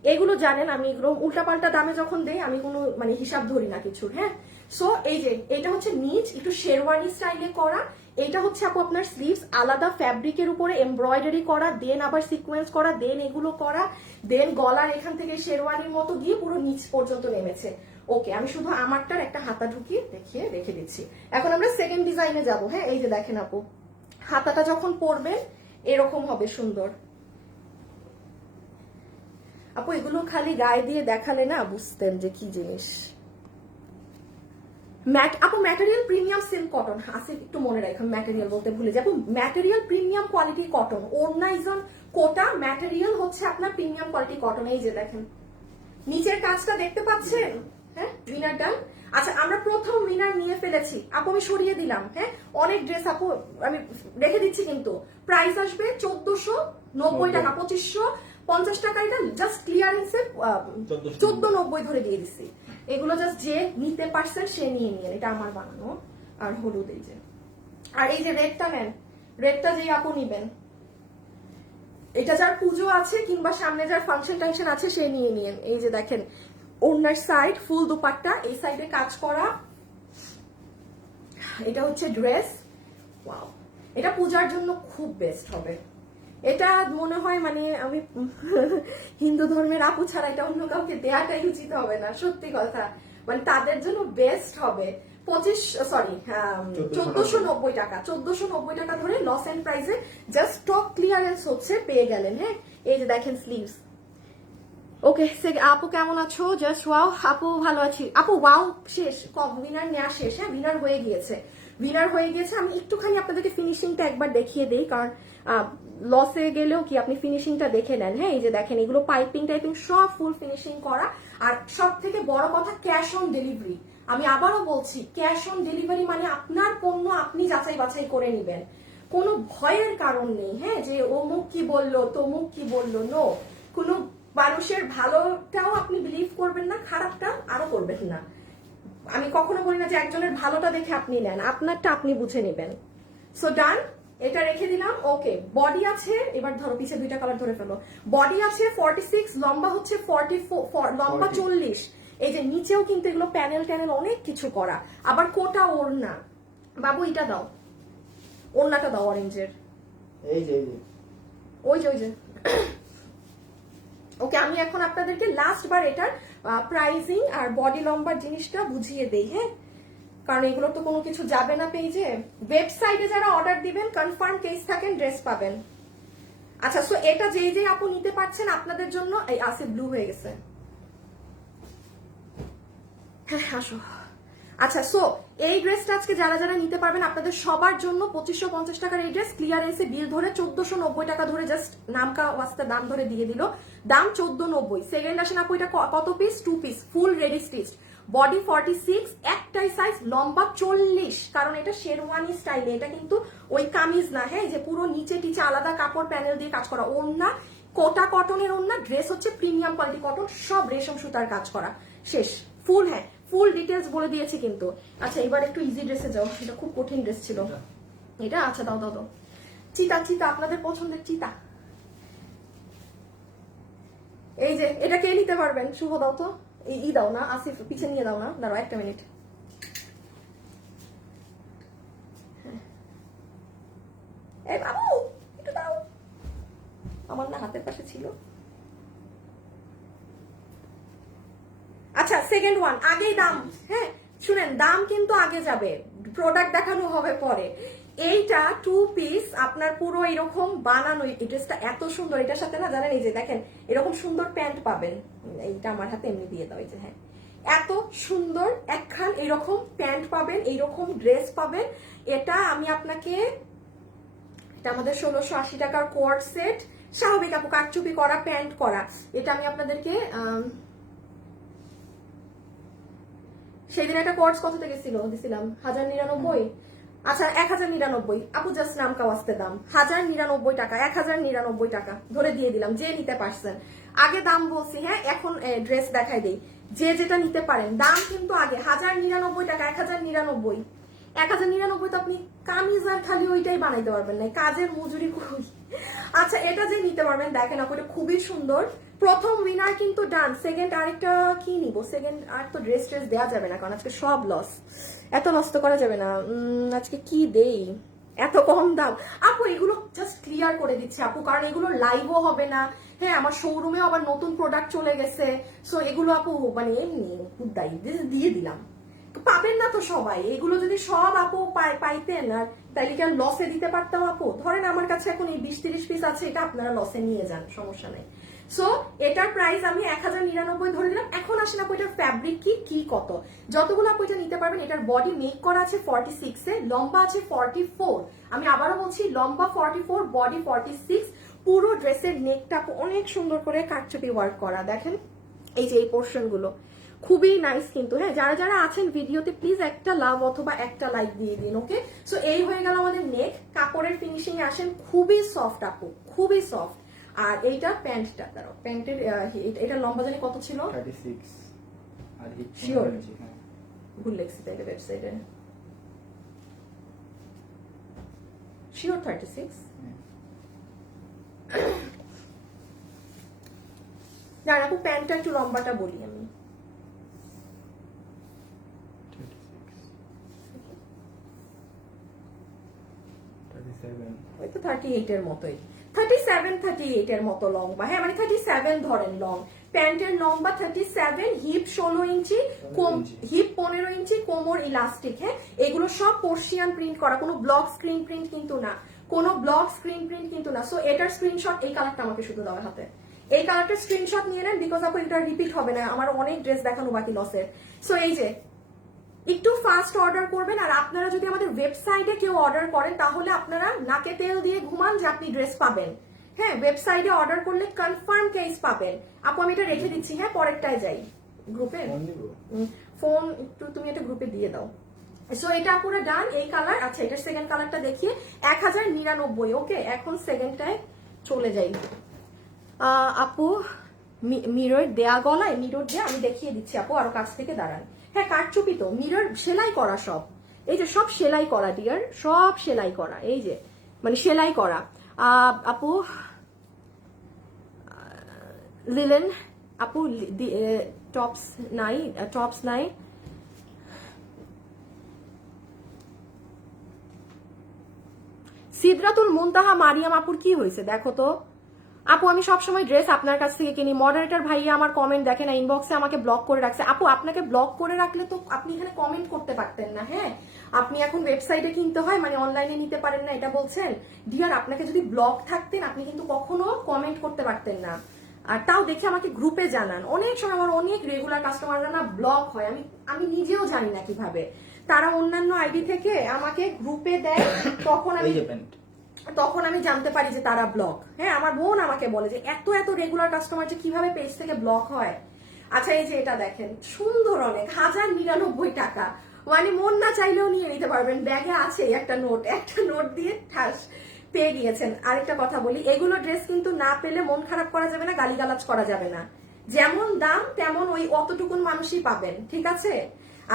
এগুলো জানেন আমি এগুলো উল্টাপাল্টা দামে যখন দেই আমি কোনো মানে হিসাব ধরি না কিছু, হ্যাঁ। সো এই যে এটা হচ্ছে নিচ একটু শেরওয়ানি স্টাইলে করা, এইটা হচ্ছে আপু আপনার স্লিভস আলাদা ফ্যাব্রিকের উপরে এমব্রয়ডারি করা, দেন আবার সিকোয়েন্স করা, দেন এগুলো করা, দেন গলার এখান থেকে শেরওয়ানির মতো গিয়ে পুরো নিচ পর্যন্ত নেমেছে। ওকে আমি শুধু আমারটার একটা হাতা ঢুকিয়ে দেখিয়ে রেখে দিচ্ছি। এখন আমরা সেকেন্ড ডিজাইনে যাব, হ্যাঁ। এই যে দেখেন আপু, হাতাটা যখন পরবেন এরকম হবে সুন্দর। আপু এগুলো খালি গায়ে দিয়ে দেখালে না বুঝতেন যে কি জিনিস। আপু ম্যাটেরিয়াল প্রিমিয়াম সিল্ক কটন আছে, একটু মনে রাখুন, ম্যাটেরিয়াল বলতে ভুলে যাবো। ম্যাটেরিয়াল প্রিমিয়াম কোয়ালিটি কটন, ওড়না ইজ অন কোটা, ম্যাটেরিয়াল হচ্ছে আপনার প্রিমিয়াম কোয়ালিটি কটন। এই যে দেখেন নিচের কাজটা দেখতে পাচ্ছেন, হ্যাঁ উইনার ডান। আচ্ছা আমরা প্রথম উইনার নিয়ে ফেলেছি আপু, আমি সরিয়ে দিলাম, হ্যাঁ অনেক ড্রেস আপু আমি রেখে দিচ্ছি, কিন্তু প্রাইস আসবে 1490 টাকা, 2550 টাকা, এটা জাস্ট ক্লিয়ারেন্সে 1490 ধরে দিয়ে দিচ্ছি। এগুলো জাস্ট যে নিতে পারছেন সে নিয়ে নিয়েন, এটা আমার বানানো। আর হলুদ এই যে, আর এই যে রেডটা নেন, রেডটা যেই আপু নিবেন, এটা যার পুজো আছে কিংবা সামনে যার ফাংশন টাংশন আছে সে নিয়ে নিয়েন। এই যে দেখেন ওনার সাইড ফুল দুপাট্টা, এই সাইডে কাজ করা, এটা হচ্ছে ড্রেস। ওয়াও, এটা পূজার জন্য খুব বেস্ট হবে। এটা মনে হয় মানে আমি হিন্দু ধর্মের আপু ছাড়া এটা অন্য কাউকে দেয়াটাই উচিত হবে না, সত্যি কথা, মানে তাদের জন্য বেস্ট হবে। 1490 টাকা, 1490 টাকা ধরে লস এন্ড প্রাইসে জাস্ট স্টক ক্লিয়ারেন্স হচ্ছে, পেয়ে গেলেন। হ্যাঁ এই যে দেখেন স্লিভস। ওকে আপু কেমন আছো? জাস্ট ওয়াও আপু ভালো আছি আপু। ওয়াও শেষ, উইনার নেওয়া শেষ, হ্যাঁ উইনার হয়ে গিয়েছে, উইনার হয়ে গিয়েছে। আমি একটুখানি আপনাদেরকে ফিনিশিংটা একবার দেখিয়ে দিই, কারণ লসে গেলেও কি আপনি ফিনিশিংটা দেখে নেন। হ্যাঁ এই যে দেখেন এগুলো পাইপিং টাইপিং সব ফুল ফিনিশিং করা, আর সব থেকে বড় কথা ক্যাশ অন ডেলিভারি। আমি আবারও বলছি ক্যাশ অন ডেলিভারি মানে আপনার পণ্য আপনি যাচাই বাছাই করে নিবেন, কোনো ভয়ের কারণ নেই। হ্যাঁ যে অমুক কি বললো তমুক কি বললো, নো, কোনো মানুষের ভালোটাও আপনি বিলিভ করবেন না, খারাপটা আরো করবেন না। আমি কখনো বলি না যে একজনের ভালোটা দেখে আপনি নেন, আপনারটা আপনি বুঝে নেবেন। সো ডান, এটা রেখে দিলাম। ওকে বডি আছে, এবার ধরো পিছে দুইটা কালার ধরে ফেলো। বডি আছে 46, লম্বা হচ্ছে 44, লম্বা 40। এই যে নিচেও কিন্তু এগুলো প্যানেল ট্যানেল অনেক কিছু করা, আবার কোটা ওড়না। বাবু এটা দাও, ওড়নাটা দাও অরেঞ্জের, এই যে ওই যে ওকে আমি এখন আপনাদেরকে লাস্ট বার এটার প্রাইসিং আর বডি লম্বার জিনিসটা বুঝিয়ে দেই। হ্যাঁ কারণ এগুলোর তো কোনো কিছু যাবে না পেজে। ওয়েবসাইটে যারা অর্ডার দিবেন কনফার্ম কেস থাকেন ড্রেস পাবেন। আচ্ছা সো এটা যেই যে আপু নিতে পারছেন আপনাদের জন্য, এই আসে ব্লু হয়ে গেছে, হ্যাঁ আসো। আচ্ছা সো এই ড্রেসটা আজকে যারা যারা নিতে পারবেন আপনাদের সবার জন্য 2550 টাকার এই ড্রেস ক্লিয়ারেন্সে বিল ধরে 1490 টাকা ধরে জাস্ট নামকা ওয়াস্তে দাম ধরে দিয়ে দিল, দাম 1490। সেকেন্ড আসেন আপু এটা কত piece? 2 piece full ready stitch, body 46, একটাই সাইজ, লম্বা 40, কারণ এটা শেরওয়ানি স্টাইলে, এটা কিন্তু ওই কামিজ না। হ্যাঁ যে পুরো নিচে টিচে আলাদা কাপড় প্যানেল দিয়ে কাজ করা, ওড়না কোটা কটনের ওড়না, ড্রেস হচ্ছে প্রিমিয়াম কোয়ালিটি কটন, সব রেশম সুতার কাজ করা, শেষ ফুল। হ্যাঁ ফুল ডিটেলস বলে দিয়েছি কিন্তু। আচ্ছা এবার একটু ইজি ড্রেসে যাও, এটা খুব কঠিন ড্রেস ছিল এটা। আচ্ছা দাও দাও দাও, চিতা চিতা, আপনাদের পছন্দের চিতা। এই যে এটা কে নিতে পারবেন? শুভ দাও তো, ই দাও না, আসিফ পিছে নিয়ে দাও না, দাঁড়াও একটা মিনিট। এই বাবু একটু দাও, আমার না হাতের পাশে ছিল। আচ্ছা সেকেন্ড ওয়ান, আগেই দাম, হ্যাঁ শুনেন দাম কিন্তু আগে যাবে, প্রোডাক্ট দেখানো হবে পরে। এইটা 2 পিস আপনার পুরো এরকম বানানো, এই ড্রেসটা এত সুন্দর, এটার সাথে না জানেন এই যে দেখেন এরকম সুন্দর প্যান্ট পাবেন, এইটা আমার হাতে এমনি দিয়ে দাও, এই যে হ্যাঁ এত সুন্দর একখান এরকম প্যান্ট পাবেন, এইরকম ড্রেস পাবেন। এটা আমি আপনাকে, এটা আমাদের 1680 টাকার কোয়ার্ড সেট, স্বাভাবিক আপু কাটচুপি করা প্যান্ট করা, এটা আমি আপনাদেরকে সেদিন একটা কোর্স কত থেকে দিছিলাম 1099। আচ্ছা 1099 আপু জাস্ট নাম কাওয়াস্তে দাম 1099 টাকা, 1099 টাকা ধরে দিয়ে দিলাম যে নিতে পারছেন। আগে দাম বলছি, হ্যাঁ এখন ড্রেস দেখাই দেই, যে যেটা নিতে পারেন দাম কিন্তু আগে 1099 টাকা, 1099। 1099 তো আপনি কামিজ আর খালি ওইটাই বানাইতে পারবেন না, কাজের মজুরি কই। আচ্ছা এটা যে নিতে পারবেন দেখেন আপু, এটা খুবই সুন্দর। প্রথম উইনার কিন্তু ডান। সেকেন্ড আরেকটা কি নিব? সেকেন্ড আর তো ড্রেস ট্রেস দেওয়া যাবে না, কারণ আজকে সব লস, এত নষ্ট করা যাবে না। আজকে কি দেই এত কম দাম? আপু এগুলো জাস্ট ক্লিয়ার করে দিচ্ছি আপু, কারণ এগুলো লাইভও হবে না। হ্যাঁ আমার শোরুমেও আবার নতুন প্রোডাক্ট চলে গেছে, সো এগুলো আপু মানে এমনি দিয়ে দিলাম। পাবেন না তো সবাই, এগুলো যদি সব আপু পাইতেন আর তাইলে কি লসে দিতে পারতাম আপু? ধরেন আমার কাছে এখন এই 20-30 পিস আছে, এটা আপনারা লসে নিয়ে যান, সমস্যা নেই। সো এটার প্রাইস আমি 1099 ধরে দিলাম। এখন আসেন আপু এটার ফ্যাব্রিক কি কত, যতগুলো আপু এটা নিতে পারবেন। এটার বডি মেক করা আছে 46 এ, লম্বা আছে 44, আমি আবারও বলছি লম্বা 44, বডি 46। পুরো ড্রেসের নেকটা অনেক সুন্দর করে কারচুপি ওয়ার্ক করা, দেখেন এই যে এই পোর্শন গুলো খুবই নাইস কিন্তু। হ্যাঁ, যারা যারা আছেন ভিডিওতে প্লিজ একটা লাভ অথবা একটা লাইক দিয়ে দিন। ওকে, সো এই হয়ে গেল আমাদের নেক। কাপড়ের ফিনিশিং এ আসেন, খুবই সফট আপু, খুবই সফট। আর এইটা প্যান্টটা, দাঁড়াও, প্যান্টের এটা লম্বা জানি কত ছিল? 36 আর হিপ Sure. হ্যাঁ ভুল লেখছি তাইলে ওয়েবসাইটে। শিওর 36? দাঁড়া আপু, প্যান্টটা একটু লম্বাটা বলি আমি। 37 ওই তো 38 এর মতোই, 37-38 এর মতো লম্বা। হ্যাঁ মানে 37 ধরেন লং। প্যান্টের লম্বা 37, হিপ 16 ইঞ্চি, হিপ 15 ইঞ্চি, কোমর ইলাস্টিক। হ্যাঁ, এগুলো সব পর্শিয়ান প্রিন্ট করা, কোনো ব্লক স্ক্রিন প্রিন্ট কিন্তু না, কোনো ব্লক স্ক্রিন প্রিন্ট কিন্তু না। সো এটার স্ক্রিনশট, এই কালারটা আমাকে শুধু দেওয়া হাতে, এই কালারটার স্ক্রিনশট নিয়ে নেন, বিকজ আপু এটা রিপিট হবে না, আমার অনেক ড্রেস দেখানো বাকি লসের। সো এই যে একটু ফাস্ট অর্ডার করবেন। আর আপনারা যদি আমাদের ওয়েবসাইটে কেউ অর্ডার করেন তাহলে আপনারা নাকে তেল দিয়ে ঘুমান যে আপনি ড্রেস পাবেন। হ্যাঁ, ওয়েবসাইটে অর্ডার করলে কনফার্ম কেস পাবেন। আপু আমি এটা রেখে দিচ্ছি, হ্যাঁ পরেরটায় যাই গ্রুপে। ফোন একটু তুমি এটা গ্রুপে দিয়ে দাও। সো এটা পুরো ডান, এই কালার। আচ্ছা, এটার সেকেন্ড কালারটা দেখিয়ে 1099। ওকে, এখন সেকেন্ডটায় চলে যাই। আপু মিরর দেয়া, গলায় মিরর দেয়া, আমি দেখিয়ে দিচ্ছি আপু, আরো কাছ থেকে দাঁড়ান। হ্যাঁ, কারচুপি তো, মিরর সেলাই করা সব, এই যে সব সেলাই করা ডিয়ার, সব সেলাই করা, এই যে মানে সেলাই করা। আপু লিলেন আপু, টপস নাই, টপস নাই। সিদরাতুল মুনতাহা মারিয়াম আপুর কি হয়েছে দেখো তো। আপু আমি সবসময় ড্রেস আপনার কাছ থেকে কিনি, মডারেটর ভাইয়া আমার কমেন্ট দেখে না, ইনবক্সে আমাকে ব্লক করে রাখছে। আপু আপনাকে ব্লক করে রাখলে তো আপনি এখানে কমেন্ট করতে পারতেন না। হ্যাঁ, আপনি এখন ওয়েবসাইটে কিনতে হয় মানে অনলাইনে নিতে পারেন না, এটা বলছেন? ডিয়ার, আপনাকে যদি ব্লক থাকতেন আপনি কিন্তু কখনো কমেন্ট করতে পারতেন না। আর তাও দেখে আমাকে গ্রুপে জানান। অনেক সময় আমার অনেক রেগুলার কাস্টমাররা না ব্লক হয়, আমি নিজেও জানি না কিভাবে। তারা অন্যান্য আইডি থেকে আমাকে গ্রুপে দেয়, তখন আমি জানতে পারি যে তারা ব্লক। হ্যাঁ, আমার বোন আমাকে বলে যে এত এত রেগুলার কাস্টমার যে কিভাবে পেজ থেকে ব্লক হয়। আচ্ছা, এই যে এটা দেখেন, সুন্দর অনেক, 1099 টাকা, মানে মন না চাইলেও নিয়ে নিতে পারবেন। ব্যাগে আছে একটা নোট দিয়ে ঠাস পেয়ে গিয়েছেন। আরেকটা কথা বলি, এগুলো ড্রেস কিন্তু না পেলে মন খারাপ করা যাবে না, গালিগালাজ করা যাবে না। যেমন দাম তেমন ওই অতটুকুন মানুষই পাবেন, ঠিক আছে?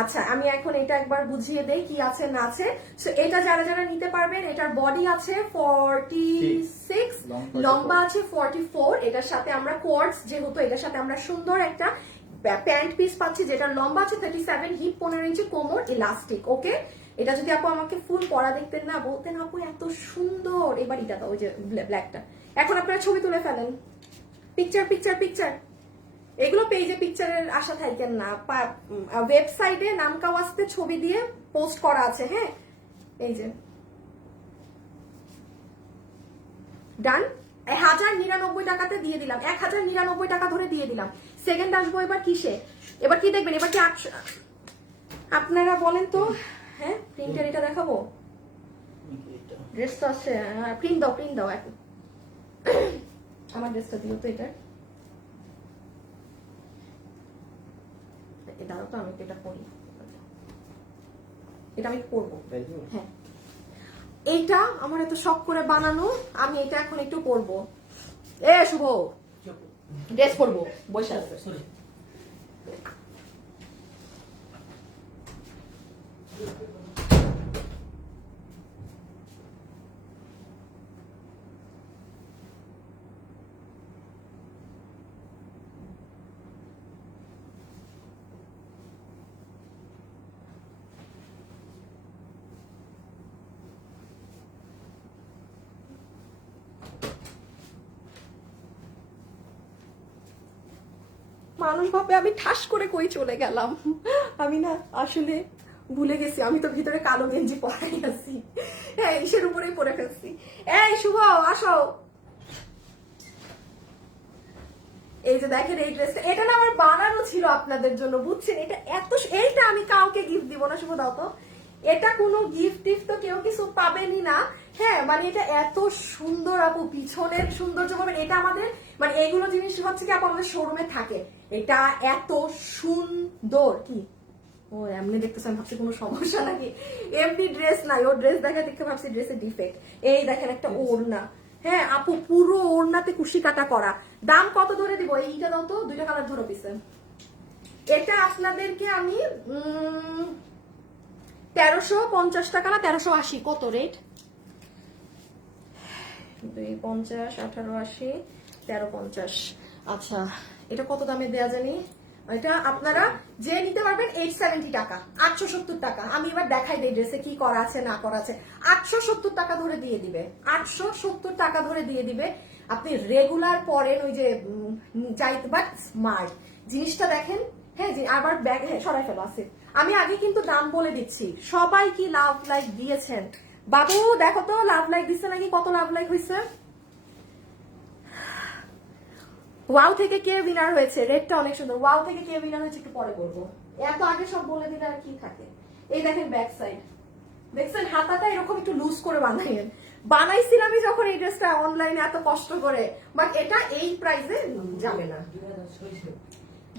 আচ্ছা, আমি এখন এটা একবার বুঝিয়ে দেই কি আছে না আছে। সো এটা যারা যারা নিতে পারবেন, এটার বডি আছে 46, লম্বা আছে 44। এটার সাথে আমরা কোয়ার্টস, যেহেতু এটার সাথে আমরা সুন্দর একটা প্যান্ট পিস পাচ্ছি যেটার লম্বা আছে 37, হিপ 15 ইঞ্চি, কোমর ইলাস্টিক। ওকে, এটা যদি আপু আমাকে ফুল পরা দেখতেন না, বলতেন আপু এত সুন্দর। এবার এটা তো ওই যে ব্ল্যাকটা, এখন আপনারা ছবি তুলে ফেলেন, পিকচার পিকচার পিকচার। এগুলো পেজে পিকচারের আশা থাকেন না, ওয়েবসাইটে নামকাওয়াস্তে ছবি দিয়ে পোস্ট করা আছে। হ্যাঁ, এই যে ডান, 1099 টাকাতে দিয়ে দিলাম, 1099 টাকা ধরে দিয়ে দিলাম। সেকেন্ড আসবো এবার কিসে, এবার কি দেখবেন, এবার কি আপনারা বলেন তো। হ্যাঁ, প্রিন্টার এটা দেখাবো, ড্রেস তো আছে, প্রিন্ট দাও এখন। আমার ড্রেসটা দিও তো, দাঁড়াও তো, আমি এটা পরি, এটা আমি পরবো। হ্যাঁ, এইটা আমার এত শখ করে বানানো, আমি এটা এখন একটু পরবো। শুভ ড্রেস পরবো, বসে আছে। মানুষ ভাবে আমি ঠাস করে কই চলে গেলাম, আমি না আসলে ভুলে গেছি, আমি তো ভিতরে কালো গেঞ্জি পরাই আছি, হ্যাঁ ইসের উপরেই পরে ফেলছি। এই শুভ আসো, এই যে দেখেন এই ড্রেসটা, এটা না আমার বানানো ছিল আপনাদের জন্য, বুঝছেন? এটা এত, এইটা আমি কাউকে গিফট দিব না, শুভ দাও তো। এটা কোনো গিফট টিফট তো কেউ কিছু পাবেনই না, হ্যাঁ মানে এটা এত সুন্দর আপু, পিছনের সৌন্দর্য পাবেন। এটা আমাদের মানে এইগুলো জিনিস হচ্ছে কি আপু আমাদের শোরুমে থাকে, এটা এত সুন্দর। কি ও এমনি দেখতেছেন, আমি ভাবছি কোনো সমস্যা নাকি, এমনি ড্রেস নাই, ও ড্রেস দেখা দেখে ভাবছি ড্রেসের ডিফেক্ট। এই দেখেন একটা ওড়না, হ্যাঁ আপু পুরো ওড়নাতে কুশি কাটা করা। দাম কত ধরে দিব? এইটা দাও তো, দুইটা কালার ধরো পিছে। এটা আপনাদেরকে আমি 1350 টাকা না 1380, কত রেট? 250, 1880, 1350। আচ্ছা এটা কত দামে দেয়া জানি? এটা আপনারা যে নিতে পারবেন 870 টাকা, 870 টাকা। আমি এবার দেখাই দিই ড্রেসে কি করা আছে না করা আছে। 870 টাকা ধরে দিয়ে দিবে, 870 টাকা ধরে দিয়ে দিবে। আপনি রেগুলার পরেন, ওই যে যাই, বাট স্মার্ট জিনিসটা দেখেন। হ্যাঁ যে আবার ব্যাগ, হ্যাঁ সরাই ফেলো আছে। আমি আগে কিন্তু দাম বলে দিচ্ছি, সবাই কি লাভ লাইক দিয়েছেন? বাবু দেখো তো লাভ লাইক দিচ্ছে নাকি, কত লাভ লাইক হয়েছে? ওয়াও থেকে কে উইনার হয়েছে? রেডটা অনেক সুন্দর। ওয়াও থেকে কে উইনার হয়েছে একটু পরে বলবো, এত আগে সব বলে দিলে আর কি থাকে। এই দেখেন ব্যাক সাইড, দেখছেন হাতাটা এরকম একটু লুজ করে বানাইলেন। বানাইছিলামই যখন এই ড্রেসটা অনলাইনে এত কষ্ট করে, বাট এটা এই প্রাইসে যাবে না।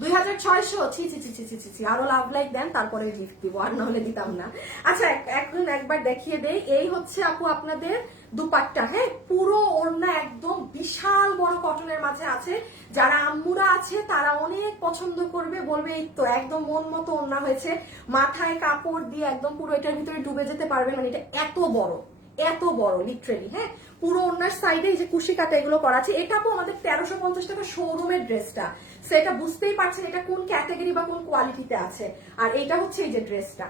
2600, ছি ছি ছি ছি ছি ছি ছি, আরো লাভ লাইক দেন তারপরে গিফট দিব, আর নাহলে দিতাম না। আচ্ছা এখন একবার দেখিয়ে দেই, এই হচ্ছে আপু আপনাদের দুপাট্টা, হ্যাঁ পুরো ওড়না একদম বিশাল বড় কটনের মাঝে আছে। যারা আম্মুরা আছে তারা অনেক পছন্দ করবে, বলবে এই তো একদম মন মতো ওড়না হয়েছে, মাথায় কাপড় দিয়ে একদম পুরো এটার ভিতরে ডুবে যেতে পারবে। মানে এটা এত বড়, এত বড় লিটারেলি, হ্যাঁ পুরো ওড়নার সাইডে এই যে কুশি কাটা এগুলো করা আছে। এটা আপু আমাদের 1350 টাকা শোরুমের ড্রেসটা, সেটা বুঝতেই পারছেন এটা কোন ক্যাটাগরি বা কোন কোয়ালিটিতে আছে। আর এইটা হচ্ছে এই যে ড্রেসটা,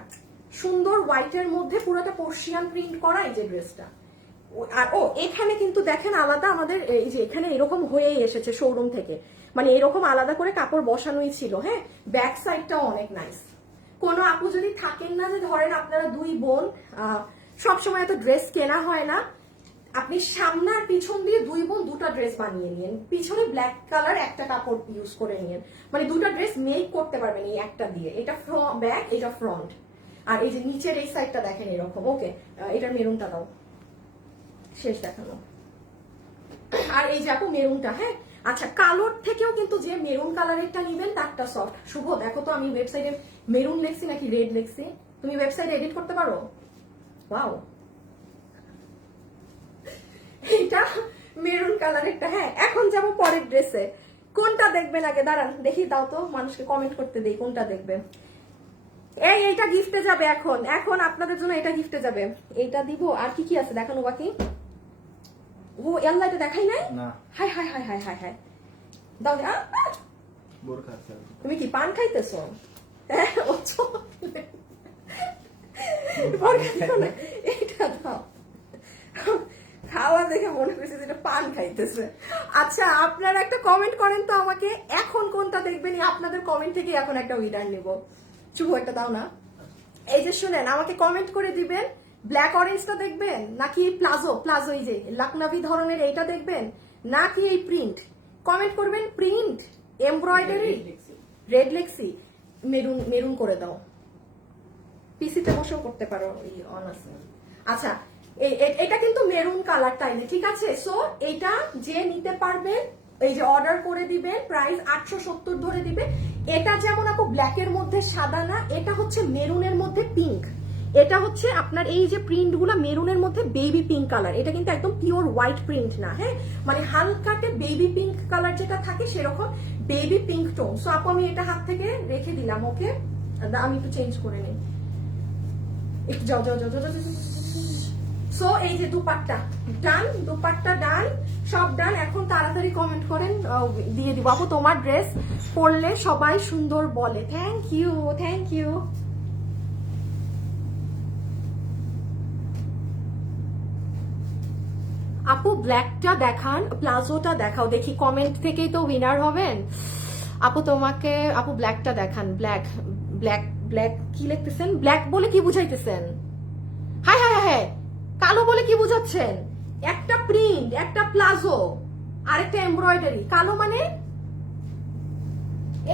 সুন্দর হোয়াইটের মধ্যে পুরোটা পার্সিয়ান প্রিন্ট করা এই যে ড্রেসটা। আর ও এখানে কিন্তু দেখেন আলাদা আমাদের এই যে এখানে এরকম হয়েই এসেছে শোরুম থেকে, মানে এরকম আলাদা করে কাপড় বসানোই ছিল। হ্যাঁ ব্যাক সাইডটাও অনেক নাইস। কোনো আপু যদি থাকেন না, যে ধরেন আপনারা দুই বোন, সবসময় এত ড্রেস কেনা হয় না, আপনি সামনে আর পিছন দিয়ে দুই বোন দুটা ড্রেস বানিয়ে নিন, পিছনে ব্ল্যাক কালার একটা কাপড় ইউজ করে নিন, মানে দুটা ড্রেস মেক করতে পারবেন এই একটা দিয়ে। এটা ব্যাক, এটা ফ্রন্ট। আর এই যে নিচের এই সাইডটা দেখেন এরকম। ওকে এটার মেরুনটা দাও, শেষ দেখানো। আর এই যে আপু মেরুনটা, হ্যাঁ আচ্ছা কালোর থেকেও কিন্তু যে মেরুন কালারেরটা নিবেন তারটা সফট। শুভ দেখো তো আমি ওয়েবসাইটে মেরুন লেখছি নাকি রেড লেখছি, তুমি ওয়েবসাইটে এডিট করতে পারো? ওয়াও এটা মেরুন কালারেরটা। হ্যাঁ এখন যাবো পরের ড্রেসে, কোনটা দেখবেন আগে দাঁড়ান দেখি, দাও তো মানুষকে কমেন্ট করতে দেই কোনটা দেখবেন। এইটা গিফটে যাবে, এখন এখন আপনাদের জন্য এটা গিফটে যাবে। এইটা দিব, আর কি কি আছে দেখানো বাকি? ও আল্লাহ এটা দেখাই নাই, high high high high high high, দাও। বোরখা আছে। তুমি কি পান খাইতেছো? এইটা দাও, খাওয়া দেখে মনে করছে যেটা পান খাইতেছে। আচ্ছা আপনারা একটা কমেন্ট করেন তো আমাকে, এখন কোনটা দেখবেন, আপনাদের কমেন্ট থেকে এখন একটা উইনার নিব। শুভ একটা দাও না। এই যে শুনেন, আমাকে কমেন্ট করে দিবেন, ব্ল্যাক অরেঞ্জটা দেখবেন নাকি প্লাজো, প্লাজো এই যে লাকনাভি ধরনের এইটা দেখবেন নাকি এই প্রিন্ট? কমেন্ট করবেন। Print, embroidery, red লেক্সি, maroon, maroon করে দাও। পিসিতে বসেও করতে পারো, অন আছে। আচ্ছা এটা কিন্তু মেরুন কালার টাইলে, ঠিক আছে? সো এটা যে নিতে পারবেন এই যে অর্ডার করে দিবেন, প্রাইস 870 ধরে দিবে। এটা যেমন আপু ব্ল্যাকের মধ্যে সাদা না, এটা হচ্ছে মেরুনের মধ্যে পিঙ্ক। এটা হচ্ছে আপনার এই যে প্রিন্ট গুলা মেরুনের মধ্যে বেবি পিঙ্ক কালার, এটা কিন্তু একদম পিওর হোয়াইট প্রিন্ট না, হ্যাঁ মানে হালকাটে বেবি পিঙ্ক কালার যেটা থাকে সেরকম বেবি পিঙ্ক টোন। সো আপু আমি এটা হাত থেকে রেখে দিলাম। ওকে আমি একটু চেঞ্জ করে নিই, একটু যাও যাও যাও যাও। সো এই যে দুপাট্টা ডান, দুপাট্টা ডান, সব ডান। এখন তাড়াতাড়ি কমেন্ট করেন, দিয়ে দিব। আপু তোমার ড্রেস পরলে সবাই সুন্দর বলে। Thank you, thank you. আপু ব্ল্যাকটা দেখান, প্লাজোটা দেখাও দেখি, কমেন্ট থেকেই তো উইনার হবেন। আপু তোমাকে, আপু ব্ল্যাকটা দেখান, ব্ল্যাক ব্ল্যাক ব্ল্যাক কি লিখতেছেন? ব্ল্যাক বলে কি বুঝাইতেছেন? হ্যাঁ হ্যাঁ হ্যাঁ, কালো বলে কি বুঝাচ্ছেন? একটা প্রিন্ট, একটা প্লাজো, আরেকটা এমব্রয়ডারি। কালো মানে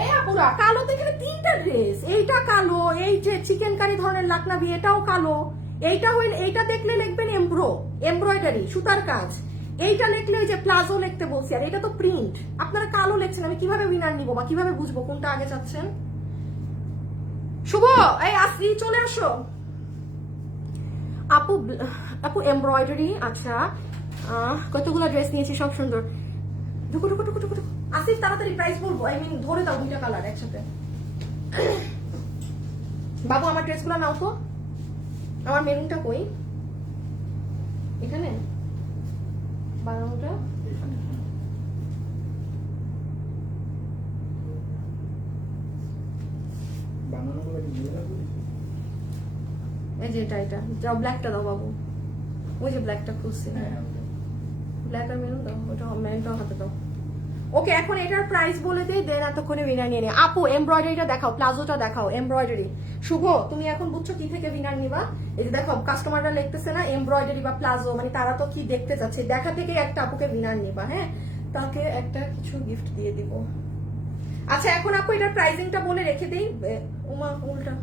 এ আপুরা, কালো তো এখানে তিনটা ড্রেস। এইটা কালো, এই যে চিকেন কারি ধরনের লাকনাবি এটাও কালো, এইটা হইলে এইটা দেখলে লিখবেন এমব্রয়ডারি সুতার কাজ, এইটা লিখলে ওই যে প্লাজো লিখতে বলছি, আর এটা তো প্রিন্ট। আপনারা কালো লিখছেন, আমি কিভাবে উইনার নিব বা কিভাবে বুঝবো কোনটা আগে চাচ্ছেন? শুভ, এই আসি, চলে আসো আপু। আপু এমব্রয়ডারি, আচ্ছা কতগুলো ড্রেস নিয়েছি, সব সুন্দর। ঢুকো ঢুকো ঢুকো ঢুকো ঢুকো। আসিফ তাড়াতাড়ি প্রাইস বলবো, আই মিন ধরে দাও দুইটা কালার একসাথে। বাবু আমার ড্রেসগুলো নাও তো। আমার মেরুনটা কই? এখানে বানানোটা এই যে এটা যাও, ব্ল্যাকটা দাও বাবু। ওই যে ব্ল্যাকটা খুঁজছি, ব্ল্যাক আর মেরুন দাও, ওটা মেরুনটাও হাতে দাও। ওকে, এখন এটার প্রাইস বলে দিই, দেন এতক্ষণে উইনার নিয়ে নিই। আপু এমব্রয়ডারিটা দেখাও, প্লাজোটা দেখাও, এমব্রয়ডারি। শুভ, তুমি এখন বুঝছো কি থেকে উইনার নিবা? এই যে দেখো কাস্টমাররা লিখতেছে না এমব্রয়ডারি বা প্লাজো, মানে তারা তো কি দেখতে চাচ্ছে, দেখা থেকে একটা আপুকে উইনার নিবা। হ্যাঁ, তাকে একটা কিছু গিফট দিয়ে দিব। আচ্ছা এখন আপু এটার প্রাইসিংটা বলে রেখে দিই। উমা উল্টা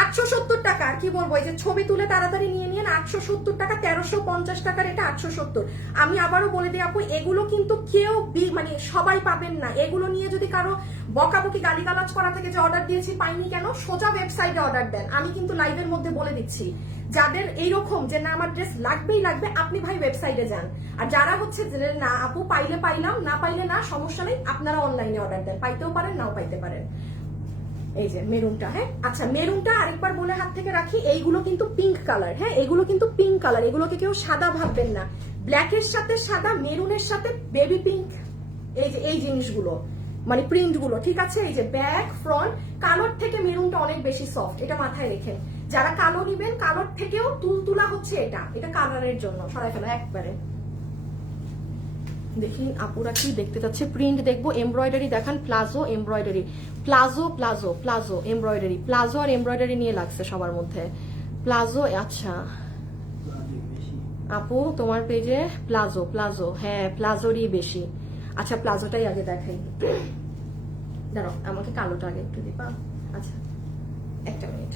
870 টাকা। আর কি বলবো, এই যে ছবি তুলে তাড়াতাড়ি নিয়ে নিন। 870 টাকা, 1350 টাকার এটা 870। আমি আবারও বলে দিই আপু, এগুলো কিন্তু কেউ মানে সবাই পাবেন না। এগুলো নিয়ে যদি কারো বকাবকি গালিগালাজ করা থেকে যে অর্ডার দিয়েছি পাইনি কেন, সোজা ওয়েবসাইটে অর্ডার দেন। আমি কিন্তু লাইভের মধ্যে বলে দিচ্ছি, যাদের এইরকম যে না আমার ড্রেস লাগবেই লাগবে, আপনি ভাই ওয়েবসাইটে যান। আর যারা হচ্ছে যে না আপু পাইলে পাইলাম, না পাইলে না, সমস্যা নেই, আপনারা অনলাইনে অর্ডার দেন, পাইতেও পারেন নাও পাইতে পারেন। এই যে মেরুনটা, হ্যাঁ আচ্ছা মেরুনটা আরেকবার বলে হাত থেকে রাখি, এইগুলো কিন্তু পিঙ্ক কালার। হ্যাঁ এগুলো কিন্তু পিঙ্ক কালার, এগুলোকে কেউ সাদা ভাববেন না। ব্ল্যাকের সাথে সাদা, মেরুনের সাথে বেবি পিঙ্ক, এই যে এই জিনিসগুলো মানে প্রিন্ট গুলো, ঠিক আছে? এই যে ব্যাক ফ্রন্ট, কালোর থেকে মেরুনটা অনেক বেশি সফট, এটা মাথায় রেখেন। যারা কালো নিবেন, কালোর থেকেও তুলতুলা হচ্ছে এটা কালারের জন্য। সরাই ফেলো একবারে। দেখি আপুরা কি দেখতে চাচ্ছে, প্রিন্ট দেখবো, এমব্রয়ডারি দেখান, palazzo embroidery, palazzo palazzo palazzo embroidery, palazzo আর এমব্রয়ডারি নিয়ে লাগছে সবার মধ্যে। প্লাজো, আচ্ছা আপু তোমার পেজে প্লাজো প্লাজো, হ্যাঁ প্লাজোরই বেশি। আচ্ছা প্লাজোটাই আগে দেখাই, দাঁড়াও আমাকে কালোটা আগে একটু দিবা। আচ্ছা একটা মিনিট।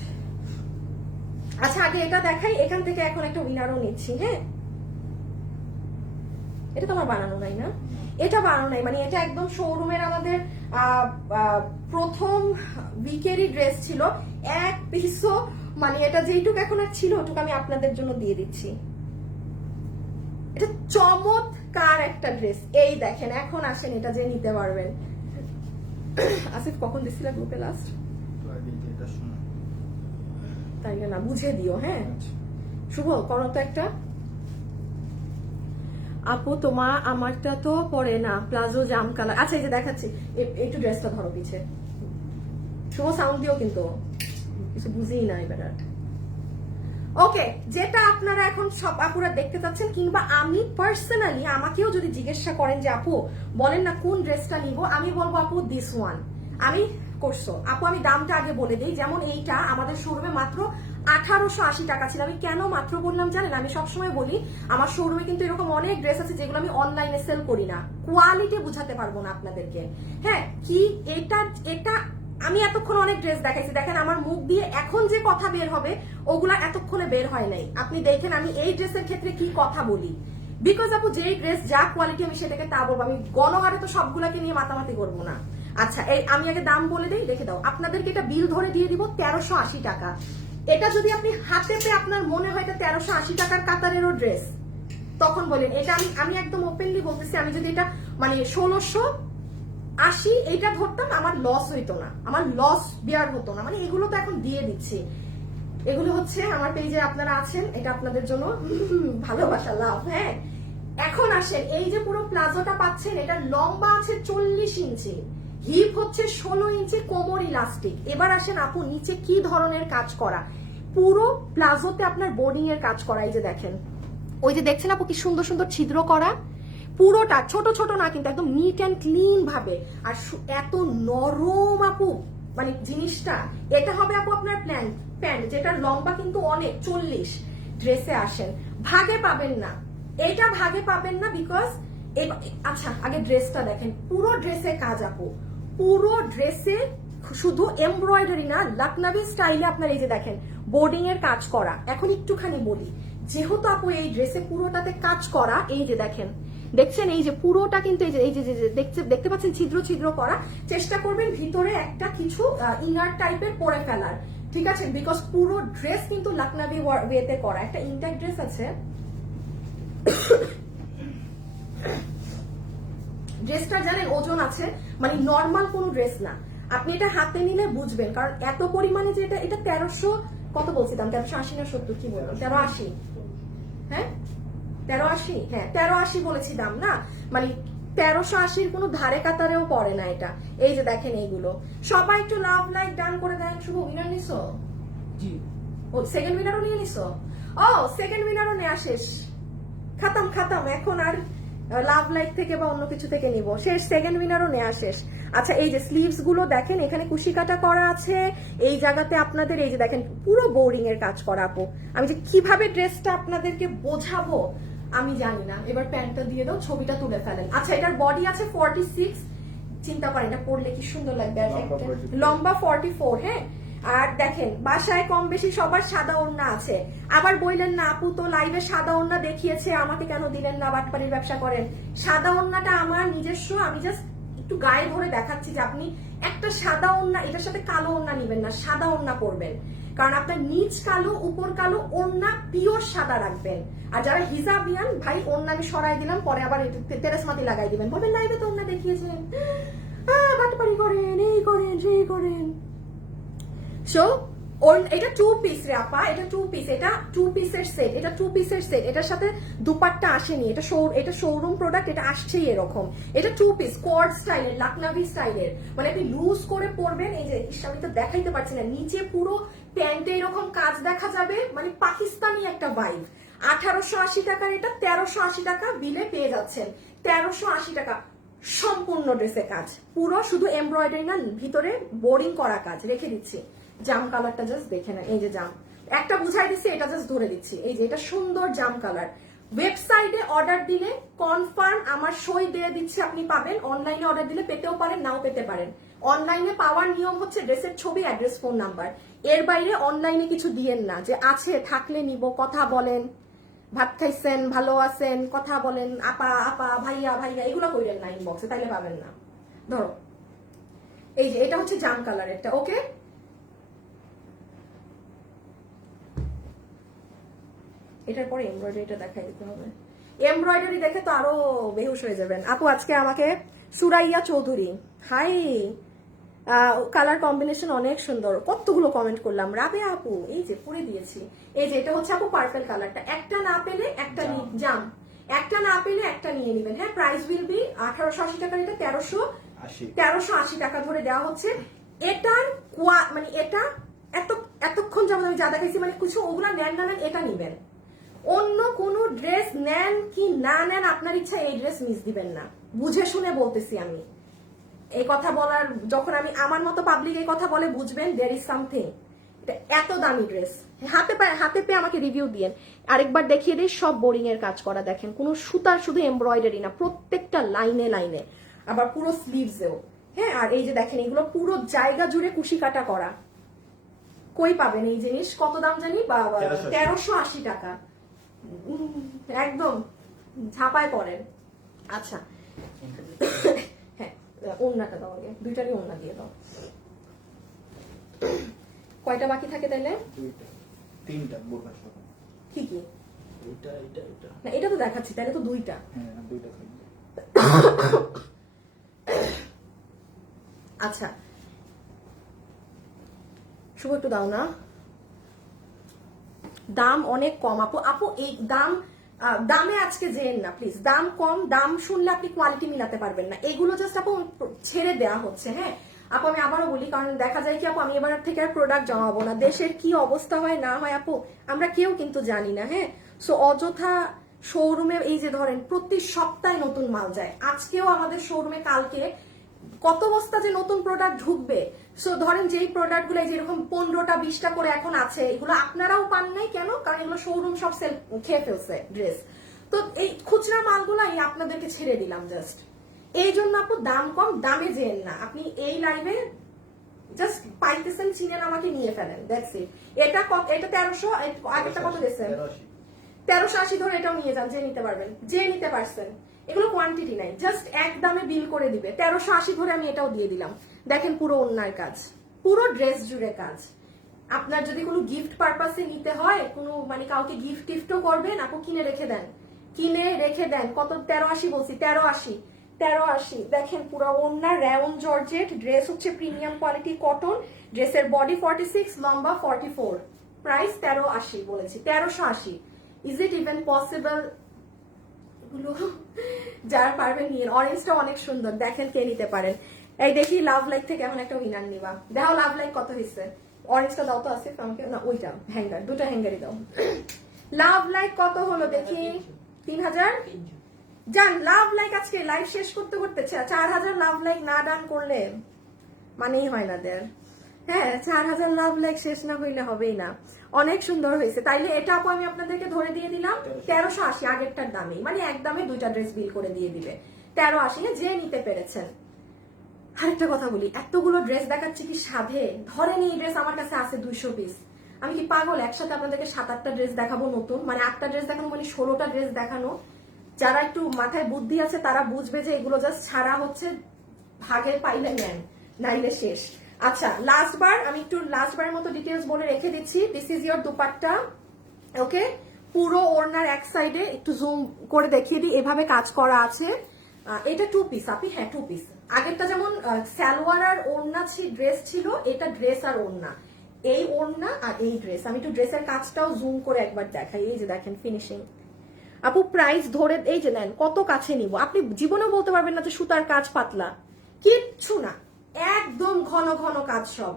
আচ্ছা আগে এটা দেখাই, এখান থেকে এখন একটা উইনারও নিচ্ছি। হ্যাঁ এটা তো আমার বানানো নাই না, এটা বানানো নাই, মানে এটা একদম শোরুমের আমাদের প্রথম উইকেরই ড্রেস ছিল, এক পিসও, মানে এটা যেইটুকু এখন আর ছিল ওটুকু আমি আপনাদের জন্য দিয়ে দিচ্ছি। এটা চমৎকার একটা ড্রেস, এই দেখেন। এখন আসেন এটা যে নিতে পারবেন। আসিফ কখন দিছিলা গ্রুপে লাস্ট? তাইলে না বুঝে দিও। হ্যাঁ শুভ করো তো একটা। আপু তোমার আমারটা তো পরে না, প্লাজো জাম কালার। আচ্ছা এই যে দেখাচ্ছি, একটু ড্রেসটা ধরো পিছে। শুভ সাউন্ড দিও, কিন্তু কিছু বুঝেই না এবার। ওকে, যেটা আপনারা এখন সব আপুরা দেখতে চাচ্ছেন, কিংবা আমি পার্সোনালি আমাকেও যদি জিজ্ঞাসা করেন যে আপু বলেন না কোন ড্রেসটা নিব, আমি বলবো আপু দিস ওয়ান। আমি করছো আপু, আমি দামটা আগে বলে দিই। যেমন এইটা আমাদের শোরুমে মাত্র 1880 টাকা ছিল। আমি কেন মাত্র বললাম জানেন? আমি সবসময় বলি আমার শোরুমে কিন্তু এরকম অনেক ড্রেস আছে যেগুলো আমি অনলাইনে সেল করি না, কোয়ালিটি বুঝাতে পারবো না আপনাদেরকে। হ্যাঁ কি এটা আমি এতক্ষণ অনেক ড্রেস দেখাইছি, দেখেন আমার মুখ দিয়ে এখন যে কথা বের হবে ওগুলা এতক্ষণে বের হয় নাই। আপনি দেখেন আমি এই ড্রেসের ক্ষেত্রে কি কথা বলি, বিকজ আপু যেই ড্রেস যা কোয়ালিটি আমি সেটাকে তা বলবো। আমি গণহারে তো সবগুলাকে নিয়ে মাতামাতি করবো না। আচ্ছা এই আমি আগে দাম বলে দিই, দেখে দাও। আপনাদেরকে এটা বিল ধরে দিয়ে দিব 1380 টাকা। এটা যদি আপনি হাতে পেয়ে আপনার মনে হয় এটা 1380 টাকার কাতারেরও ড্রেস, তখন বলেন। এটা আমি একদম ওপেনলি বলতেছি, আমি যদি এটা মানে 1680 এইটা ধরতাম আমার লস হইতো না, আমার লস বিয়ার হতো না। মানে এগুলো তো এখন দিয়ে দিচ্ছি, এগুলো হচ্ছে আমার পেজে আপনারা আছেন, এটা আপনাদের জন্য ভালোবাসা, লাভ। হ্যাঁ এখন আসেন, এই যে পুরো প্লাজোটা পাচ্ছেন, এটা লম্বা আছে 40 ইঞ্চি, হিপ হচ্ছে 16 ইঞ্চি, কোমর ইলাস্টিক। এবার আসেন আপু নিচে কি ধরনের কাজ করা, পুরো প্লাজোতে আপনার বোর্ডিং এর কাজ করা। এই যে দেখেন, ওই যে দেখছেন আপু কি সুন্দর সুন্দর ছিদ্র করা, পুরোটা ছোট ছোট না কিন্তু একদম নিট অ্যান্ড ক্লিন ভাবে। আর এত নরম আপু, মানে জিনিসটা, এটা হবে আপু আপনার প্যান্ট যেটা লম্বা কিন্তু অনেক 40 ড্রেসে আসেন, ভাগে পাবেন না, এটা ভাগে পাবেন না বিকজ আচ্ছা আগে ড্রেসটা দেখেন, পুরো ড্রেসে কাজ আপু, পুরো ড্রেসে শুধু এমব্রয়ডারি না, লখনভি স্টাইলে আপনার এই যে দেখেন বোর্ডিং এর কাজ করা। এখন একটুখানি বলি, যেহেতু আপু এই ড্রেসে পুরোটাতে কাজ করা, এই যে দেখেন দেখছেন এই যে পুরোটা কিন্তু এই যে দেখতে পাচ্ছেন ছিদ্র ছিদ্র করা, চেষ্টা করবেন ভিতরে একটা কিছু ইনার টাইপের পরে ফেলার, ঠিক আছে, বিকজ পুরো ড্রেস কিন্তু লখনভি ওয়েতে করা। একটা ইনটেক ড্রেস আছে, ড্রেসটা জানেন ওজন আছে, মানে নর্মাল কোনো ড্রেস না, আপনি এটা হাতে নিলে বুঝবেন, কারণ এত পরিমাণে যে এটা 1300 কত বলছিলাম, 1380 না 70 কি বললাম, 1380, হ্যাঁ 1380, হ্যাঁ 1380 বলেছি দাম না, মানে 1380 কোনো ধারে কাতারেও পড়ে না এটা। এই যে দেখেন এইগুলো সবাই একটু লাভ লাইক ডান করে দেন। শুভ উইনার নিছো? জি। ও সেকেন্ড উইনারও নিয়ে নিছো? ও সেকেন্ড উইনারও নেওয়া শেষ, খাতাম, এখন আর লাভ লাইক থেকে বা অন্য কিছু থেকে নিব, শেষ, সেকেন্ড উইনারও নেওয়া শেষ। আচ্ছা এই যে স্লিভস গুলো দেখেন, এখানে কুশি কাটা করা আছে, এই জায়গাতে আপনাদের এই যে দেখেন পুরো বোরিং এর কাজ করা আপু। আমি যে কিভাবে ড্রেসটা আপনাদেরকে বোঝাবো আমি জানি না, এবার প্যান্টটা দিয়ে দাও, ছবিটা তুলে ফেলেন। আচ্ছা এটার বডি আছে 46, চিন্তা করেন এটা পরলে কি সুন্দর লাগবে, আর লম্বা 44, হ্যাঁ। আর দেখেন বাসায় কম বেশি সবার সাদা ওড়না আছে, আবার বললেন না আপু তো লাইভে সাদা ওড়না দেখিয়েছে আমাকে কেন দিলেন না, বাটপাড়ির ব্যবসা করেন। সাদা ওড়নাটা আমার নিজস্ব, আমি জাস্ট একটু গায়ে ধরে দেখাচ্ছি যে আপনি একটা সাদা ওড়না, এটার সাথে কালো ওড়না নিবেন না, সাদা ওড়না পরবেন, কারণ আপনার নিচ কালো উপর কালো, ওড়না পিওর সাদা রাখবেন। আর যারা হিজাবিয়ান ভাই ওড়না আমি সরাই দিলাম, পরে আবার তেরেসমাতি লাগাই দিবেন, বলবেন লাইভে তো ওড়না দেখিয়েছেন, বাটপাড়ি করেন, এই করেন সেই করেন। সো এটা 2 পিস রে আপা, এটা 2 পিস, এটা 2 পিসের সেট, এটা 2 পিসের সেট, এটার সাথে দুপাট্টা আসেনি, এটা শোরুম প্রোডাক্ট, এটা আসছেই এরকম। এটা 2 পিস কোয়াড স্টাইলের, লখনভি স্টাইলের, মানে আপনি লুজ করে পরবেন। এই যে আমি তো দেখাইতে পারছি না, নিচে পুরো প্যান্টে এরকম কাজ দেখা যাবে, মানে পাকিস্তানি একটা ভাইব। 1880 টাকার এটা 1380 টাকা বিলে পেয়ে যাচ্ছেন, 1380 টাকা সম্পূর্ণ ড্রেসে কাজ, পুরো শুধু এমব্রয়ডারি না, ভিতরে বোরিং করা কাজ। রেখে দিচ্ছি জাম কালারটা, জাস্ট দেখে না, এই যে জাম একটা বুঝাই দিচ্ছি, এটা জাস্ট ধরে দিচ্ছি, এই যে এটা সুন্দর জাম কালার। ওয়েবসাইটে অর্ডার দিলে কনফার্ম আমার সই দিয়ে দিচ্ছি আপনি পাবেন, অনলাইনে অর্ডার দিলে পেতেও পারেন নাও পেতে পারেন। অনলাইনে পাওয়ার নিয়ম হচ্ছে ড্রেসের ছবি, অ্যাড্রেস, ফোন নাম্বার, এর বাইরে অনলাইনে কিছু দিয়েন না, যে আছে থাকলে নিব, কথা বলেন, ভাত খাইছেন, ভালো আছেন, কথা বলেন, আপা আপা, ভাইয়া ভাইয়া, এগুলো কইলেন না ইনবক্সে, তাইলে পাবেন না। ধরো এই যে এটা হচ্ছে জাম কালার, একটা ওকে। এটার পরে এমব্রয়ডারিটা দেখাই দিতে হবে, এমব্রয়ডারি দেখে তো আরো বেহুশ হয়ে যাবেন আপু। আজকে আমাকে Suraiya Chowdhury, hi, colour combination অনেক সুন্দর, কতগুলো কমেন্ট করলাম। রাবেয়া আপু এই যে পরে দিয়েছি, এই যে এটা হচ্ছে আপু পার্পল কালারটা, একটা না পেলে একটা জাম, একটা না পেলে একটা নিয়ে নেবেন, হ্যাঁ। প্রাইস উইল বি 1880 টাকার, এটা 1380 টাকা ধরে দেওয়া হচ্ছে। এটার মানে এটা এতক্ষণ যেমন আমি যা দেখাইছি, মানে কিছু ওগুলা নেন না নেন, এটা নিবেন। অন্য কোনো ড্রেস নেন কি না নেন আপনার ইচ্ছা, এই ড্রেস মিস দিবেন না, বুঝে শুনে বলতেছি আমি এই কথা বলার, যখন আমি আমার মতো পাবলিক এই কথা বলে বুঝবেন দেয়ার ইজ সামথিং। এটা এত দামি ড্রেস, হাতে পেয়ে আমাকে রিভিউ দিয়েন। আরেকবার দেখিয়ে দিই, সব বোরিং এর কাজ করা, দেখেন কোনো সুতার শুধু এমব্রয়ডারি না, প্রত্যেকটা লাইনে লাইনে, আবার পুরো স্লিভসেও, হ্যাঁ। আর এই যে দেখেন এগুলো পুরো জায়গা জুড়ে কুশি কাটা করা। কই পাবেন এই জিনিস, কত দাম জানি, 1380 টাকা, একদম ঝাপায় পড়েন। আচ্ছা হ্যাঁ, ওড়নাটা দাও আগে, দুইটারই ওড়না দিয়ে দাও। কয়টা বাকি থাকে তাইলে? তিনটা বোরখা সহ। কি কি? এটা এটা এটা না এটা তো দেখাচ্ছি, তাহলে তো দুইটা। হ্যাঁ দুইটা থাকবে। আচ্ছা শুভ একটু দাও না, দাম অনেক কম আপু। আপু এই দামে আজকে যেন না প্লিজ, দাম কম, দাম শুনলে আপনি কোয়ালিটি মিলাতে পারবেন না, এগুলো জাস্ট আপু ছেড়ে দেওয়া হচ্ছে, হ্যাঁ। আপু আমি আবারও বলি, কারণ দেখা যায় কি আপু আমি এবার থেকে আর প্রোডাক্ট জমাবো না, দেশের কি অবস্থা হয় না হয় আপু আমরা কেউ কিন্তু জানি না, হ্যাঁ। সো অযথা শোরুমে এই যে ধরেন প্রতি সপ্তাহে নতুন মাল যায়, আজকেও আমাদের শোরুমে কালকে কত বস্তা যে নতুন প্রোডাক্ট ঢুকবে। সো ধরেন যেই প্রোডাক্ট গুলো যেরকম 15টা 20টা করে এখন আছে, এগুলো আপনারাও পান নাই কেন? কারণ এগুলো শোরুম সব সেল খেয়ে ফেলছে ড্রেস। তো এই খুচরা মালগুলাই আপনাদেরকে ছেড়ে দিলাম জাস্ট এই জন্য। আপু দাম কম, দামে যেন না, আপনি এই লাইভে জাস্ট পাইতেছেন, চিনেন, আমাকে নিয়ে ফেলেন, দ্যাটস ইট। এটা 1300, আগেরটা কত দিয়েছেন? 1380 ধরে এটাও নিয়ে যান, যে নিতে পারবেন, যে নিতে পারছেন। এগুলো কোয়ান্টিটি নাই, জাস্ট এক দামে বিল করে দিবে। 1380 ধরে আমি এটাও দিয়ে দিলাম। দেখেন পুরো ওন্নার কাজ, পুরো ড্রেস জুড়ে কাজ। আপনার যদি কোনো গিফট পারপাসে নিতে হয়, কোনো মানে কাউকে গিফটও করবেন, আপু কিনে রেখে দেন, কিনে রেখে দেন। কত? 1380 বলছি, 1380। দেখেন পুরো ওন্না রেওন জর্জেট, ড্রেস হচ্ছে প্রিমিয়াম কোয়ালিটি কটন, ড্রেসের বডি 46, লম্বা 44, প্রাইস 1380 বলেছি, 1380। Is it even possible? এগুলো যারা পারবেন নিয়ে। অরেঞ্জটা অনেক সুন্দর, দেখেন কে নিতে পারেন। এই দেখি লাভ লাইক থেকে এমন একটা উইনার নিবা। দেখো লাভ লাইক কত হয়েছে। অরেঞ্জটা দাও তো, আছে আমাকে না, ওইটা হ্যাঙ্গার, দুটো হ্যাঙ্গারই দাও। লাভ লাইক কত হলো দেখি? 3000 জান। লাভ লাইক আজকে লাইভ শেষ করতে 4000 লাভ লাইক না ডান করলে মানেই হয় না দের। হ্যাঁ, 4000 লাভ লাইক শেষ না হইলে হবেই না। অনেক সুন্দর হয়েছে। তাইলে এটা আপু আমি আপনাদেরকে ধরে দিয়ে দিলাম 1380, আগেরটার দামেই, মানে এক দামে দুইটা ড্রেস বিল করে দিয়ে দিবে 1380, যে নিতে পেরেছেন। আরেকটা কথা বলি, এতগুলো ড্রেস দেখাচ্ছি কি সাধে? ধরেন এই ড্রেস আমার কাছে আছে 200 পিস, আমি কি পাগল একসাথে আপনাদেরকে 7-8টা ড্রেস দেখাবো নতুন? মানে 8টা ড্রেস দেখানো মানে 16টা ড্রেস দেখানো। যারা একটু মাথায় বুদ্ধি আছে তারা বুঝবে যে এগুলো জাস্ট ছাড়া হচ্ছে, ভাগে পাইলে নেন, নাইলে শেষ। আচ্ছা, আমি একটু লাস্টবারের মতো ডিটেলস বলে রেখে দিচ্ছি। দিস ইজ ইয়োর দুপাট্টা, ওকে? পুরো ওড়নার এক সাইডে একটু জুম করে দেখিয়ে দিই, এভাবে কাজ করা আছে। এটা 2 পিস আপনি, হ্যাঁ 2 পিস। আগেরটা যেমন সালোয়ার আর ওড়না ড্রেস ছিল, এটা ড্রেস আর ওড়না। এই ওড়না আর এই ড্রেস। আমি একটু ড্রেসের কাজটাও জুম করে একবার দেখাই। এই যে দেখেন ফিনিশিং। আপু প্রাইস ধরে এই যে নেন, কত কাছে নিব, আপনি জীবনেও বলতে পারবেন না যে সুতার কাজ পাতলা, কিচ্ছু না, একদম ঘন ঘন কাজ সব।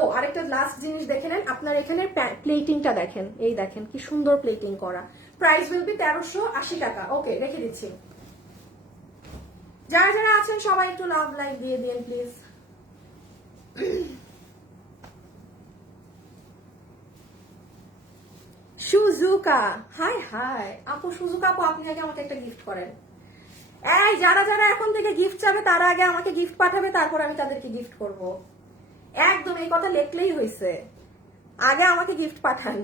ও আরেকটা লাস্ট জিনিস দেখে নেন, আপনার এখানে প্লেটিংটা দেখেন, এই দেখেন কি সুন্দর প্লেটিং করা। প্রাইস উইল বি 1380 টাকা। ওকে, রেখে দিচ্ছি। যারা যারা আছেন সবাই একটু লাভ লাইক দিয়ে দিন প্লিজ। সুজুকা, হাই হাই আপু, সুজুকা আপু আপনি আগে আমাকে একটা গিফট করেন। এই যারা যারা এখন থেকে গিফট চাবে তারা আগে আমাকে গিফট পাঠাবে, তারপর আমি তাদেরকে গিফট করব। একদম এই কথা লেখলেই হয়েছে, আগে আমাকে গিফট পাঠান,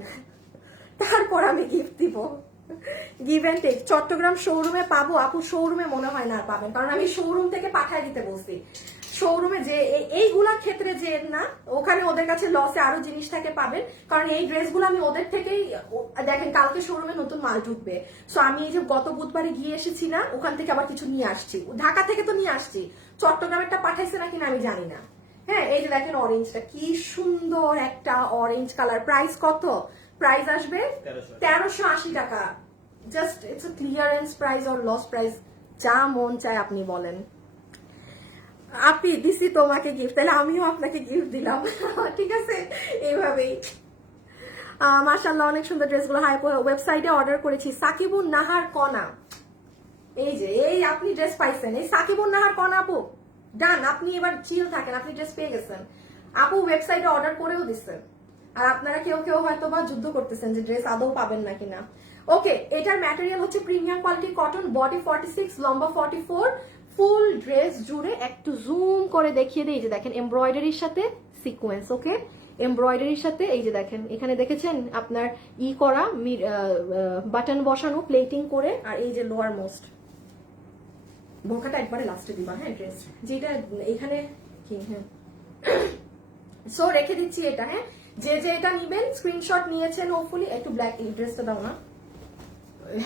তারপর আমি গিফট দিব। Give and take. চট্টগ্রাম শোরুমে পাবো আপু? শোরুমে মনে হয় না পাবেন, কারণ আমি শোরুম থেকে পাঠায় দিতে বলছি। শোরুমে যে এইগুলার ক্ষেত্রে যে না, ওখানে ওদের কাছে লসে আরো জিনিস থাকে পাবেন, কারণ এই ড্রেসগুলো আমি ওদের থেকেই, দেখেন কালকে শোরুমে নতুন মাল ঢুকবে। সো আমি এই যে গত বুধবারে গিয়ে এসেছি না, ওখান থেকে আবার কিছু নিয়ে আসছি, ঢাকা থেকে তো নিয়ে আসছি, চট্টগ্রামেরটা পাঠাইছে নাকি না আমি জানি না। হ্যাঁ, এই যে দেখেন অরেঞ্জটা কি সুন্দর একটা অরেঞ্জ কালার। প্রাইস কত? প্রাইস আসবে 1380 টাকা। Just it's a clearance price or loss price, যা মন চায় আপনি বলেন। আপনি দিছি তোমাকে গিফট, তাহলে আমিও আপনাকে গিফট দিলাম, ঠিক আছে? এইভাবেই। মাশাআল্লাহ অনেক সুন্দর ড্রেসগুলো। হাই, ওয়েবসাইটে অর্ডার করেছি। সাকিবুন নাহার কণা, এই যে এই আপনি ড্রেস পাইছেন, এই সাকিবুন নাহার কণা আপু ডান। আপনি এবার চিল থাকেন, আপনি ড্রেস পেয়ে গেছেন। আপু ওয়েবসাইটে অর্ডার করেও দিচ্ছেন, আর আপনারা কেউ কেউ হয়তো বা যুদ্ধ করতেছেন যে ড্রেস আদৌ পাবেন নাকি না। ওকে, এটার ম্যাটেরিয়াল হচ্ছে প্রিমিয়াম কোয়ালিটি কটন, বডি 46, লম্বা 44, ফুল ড্রেস জুড়ে একটু জুম করে দেখিয়ে দিই। যে দেখেন এমব্রয়ডারির সাথে সিকোয়েন্স, ওকে? এমব্রয়ডারির সাথে এই যে দেখেন এখানে দেখেছেন আপনার করা বাটন বসানো, প্লেটিং করে, আর এই যে লোয়ার মোস্ট বোরকাটা একবারে লাস্টে দিবা, হ্যাঁ ড্রেস যেটা এখানে কি, হ্যাঁ। সো রেখে দিচ্ছি এটা, হ্যাঁ? যে যে এটা নিবেন স্ক্রিনশট নিয়েছেন হোপফুলি। একটু ব্ল্যাক এই ড্রেসটা দাও না,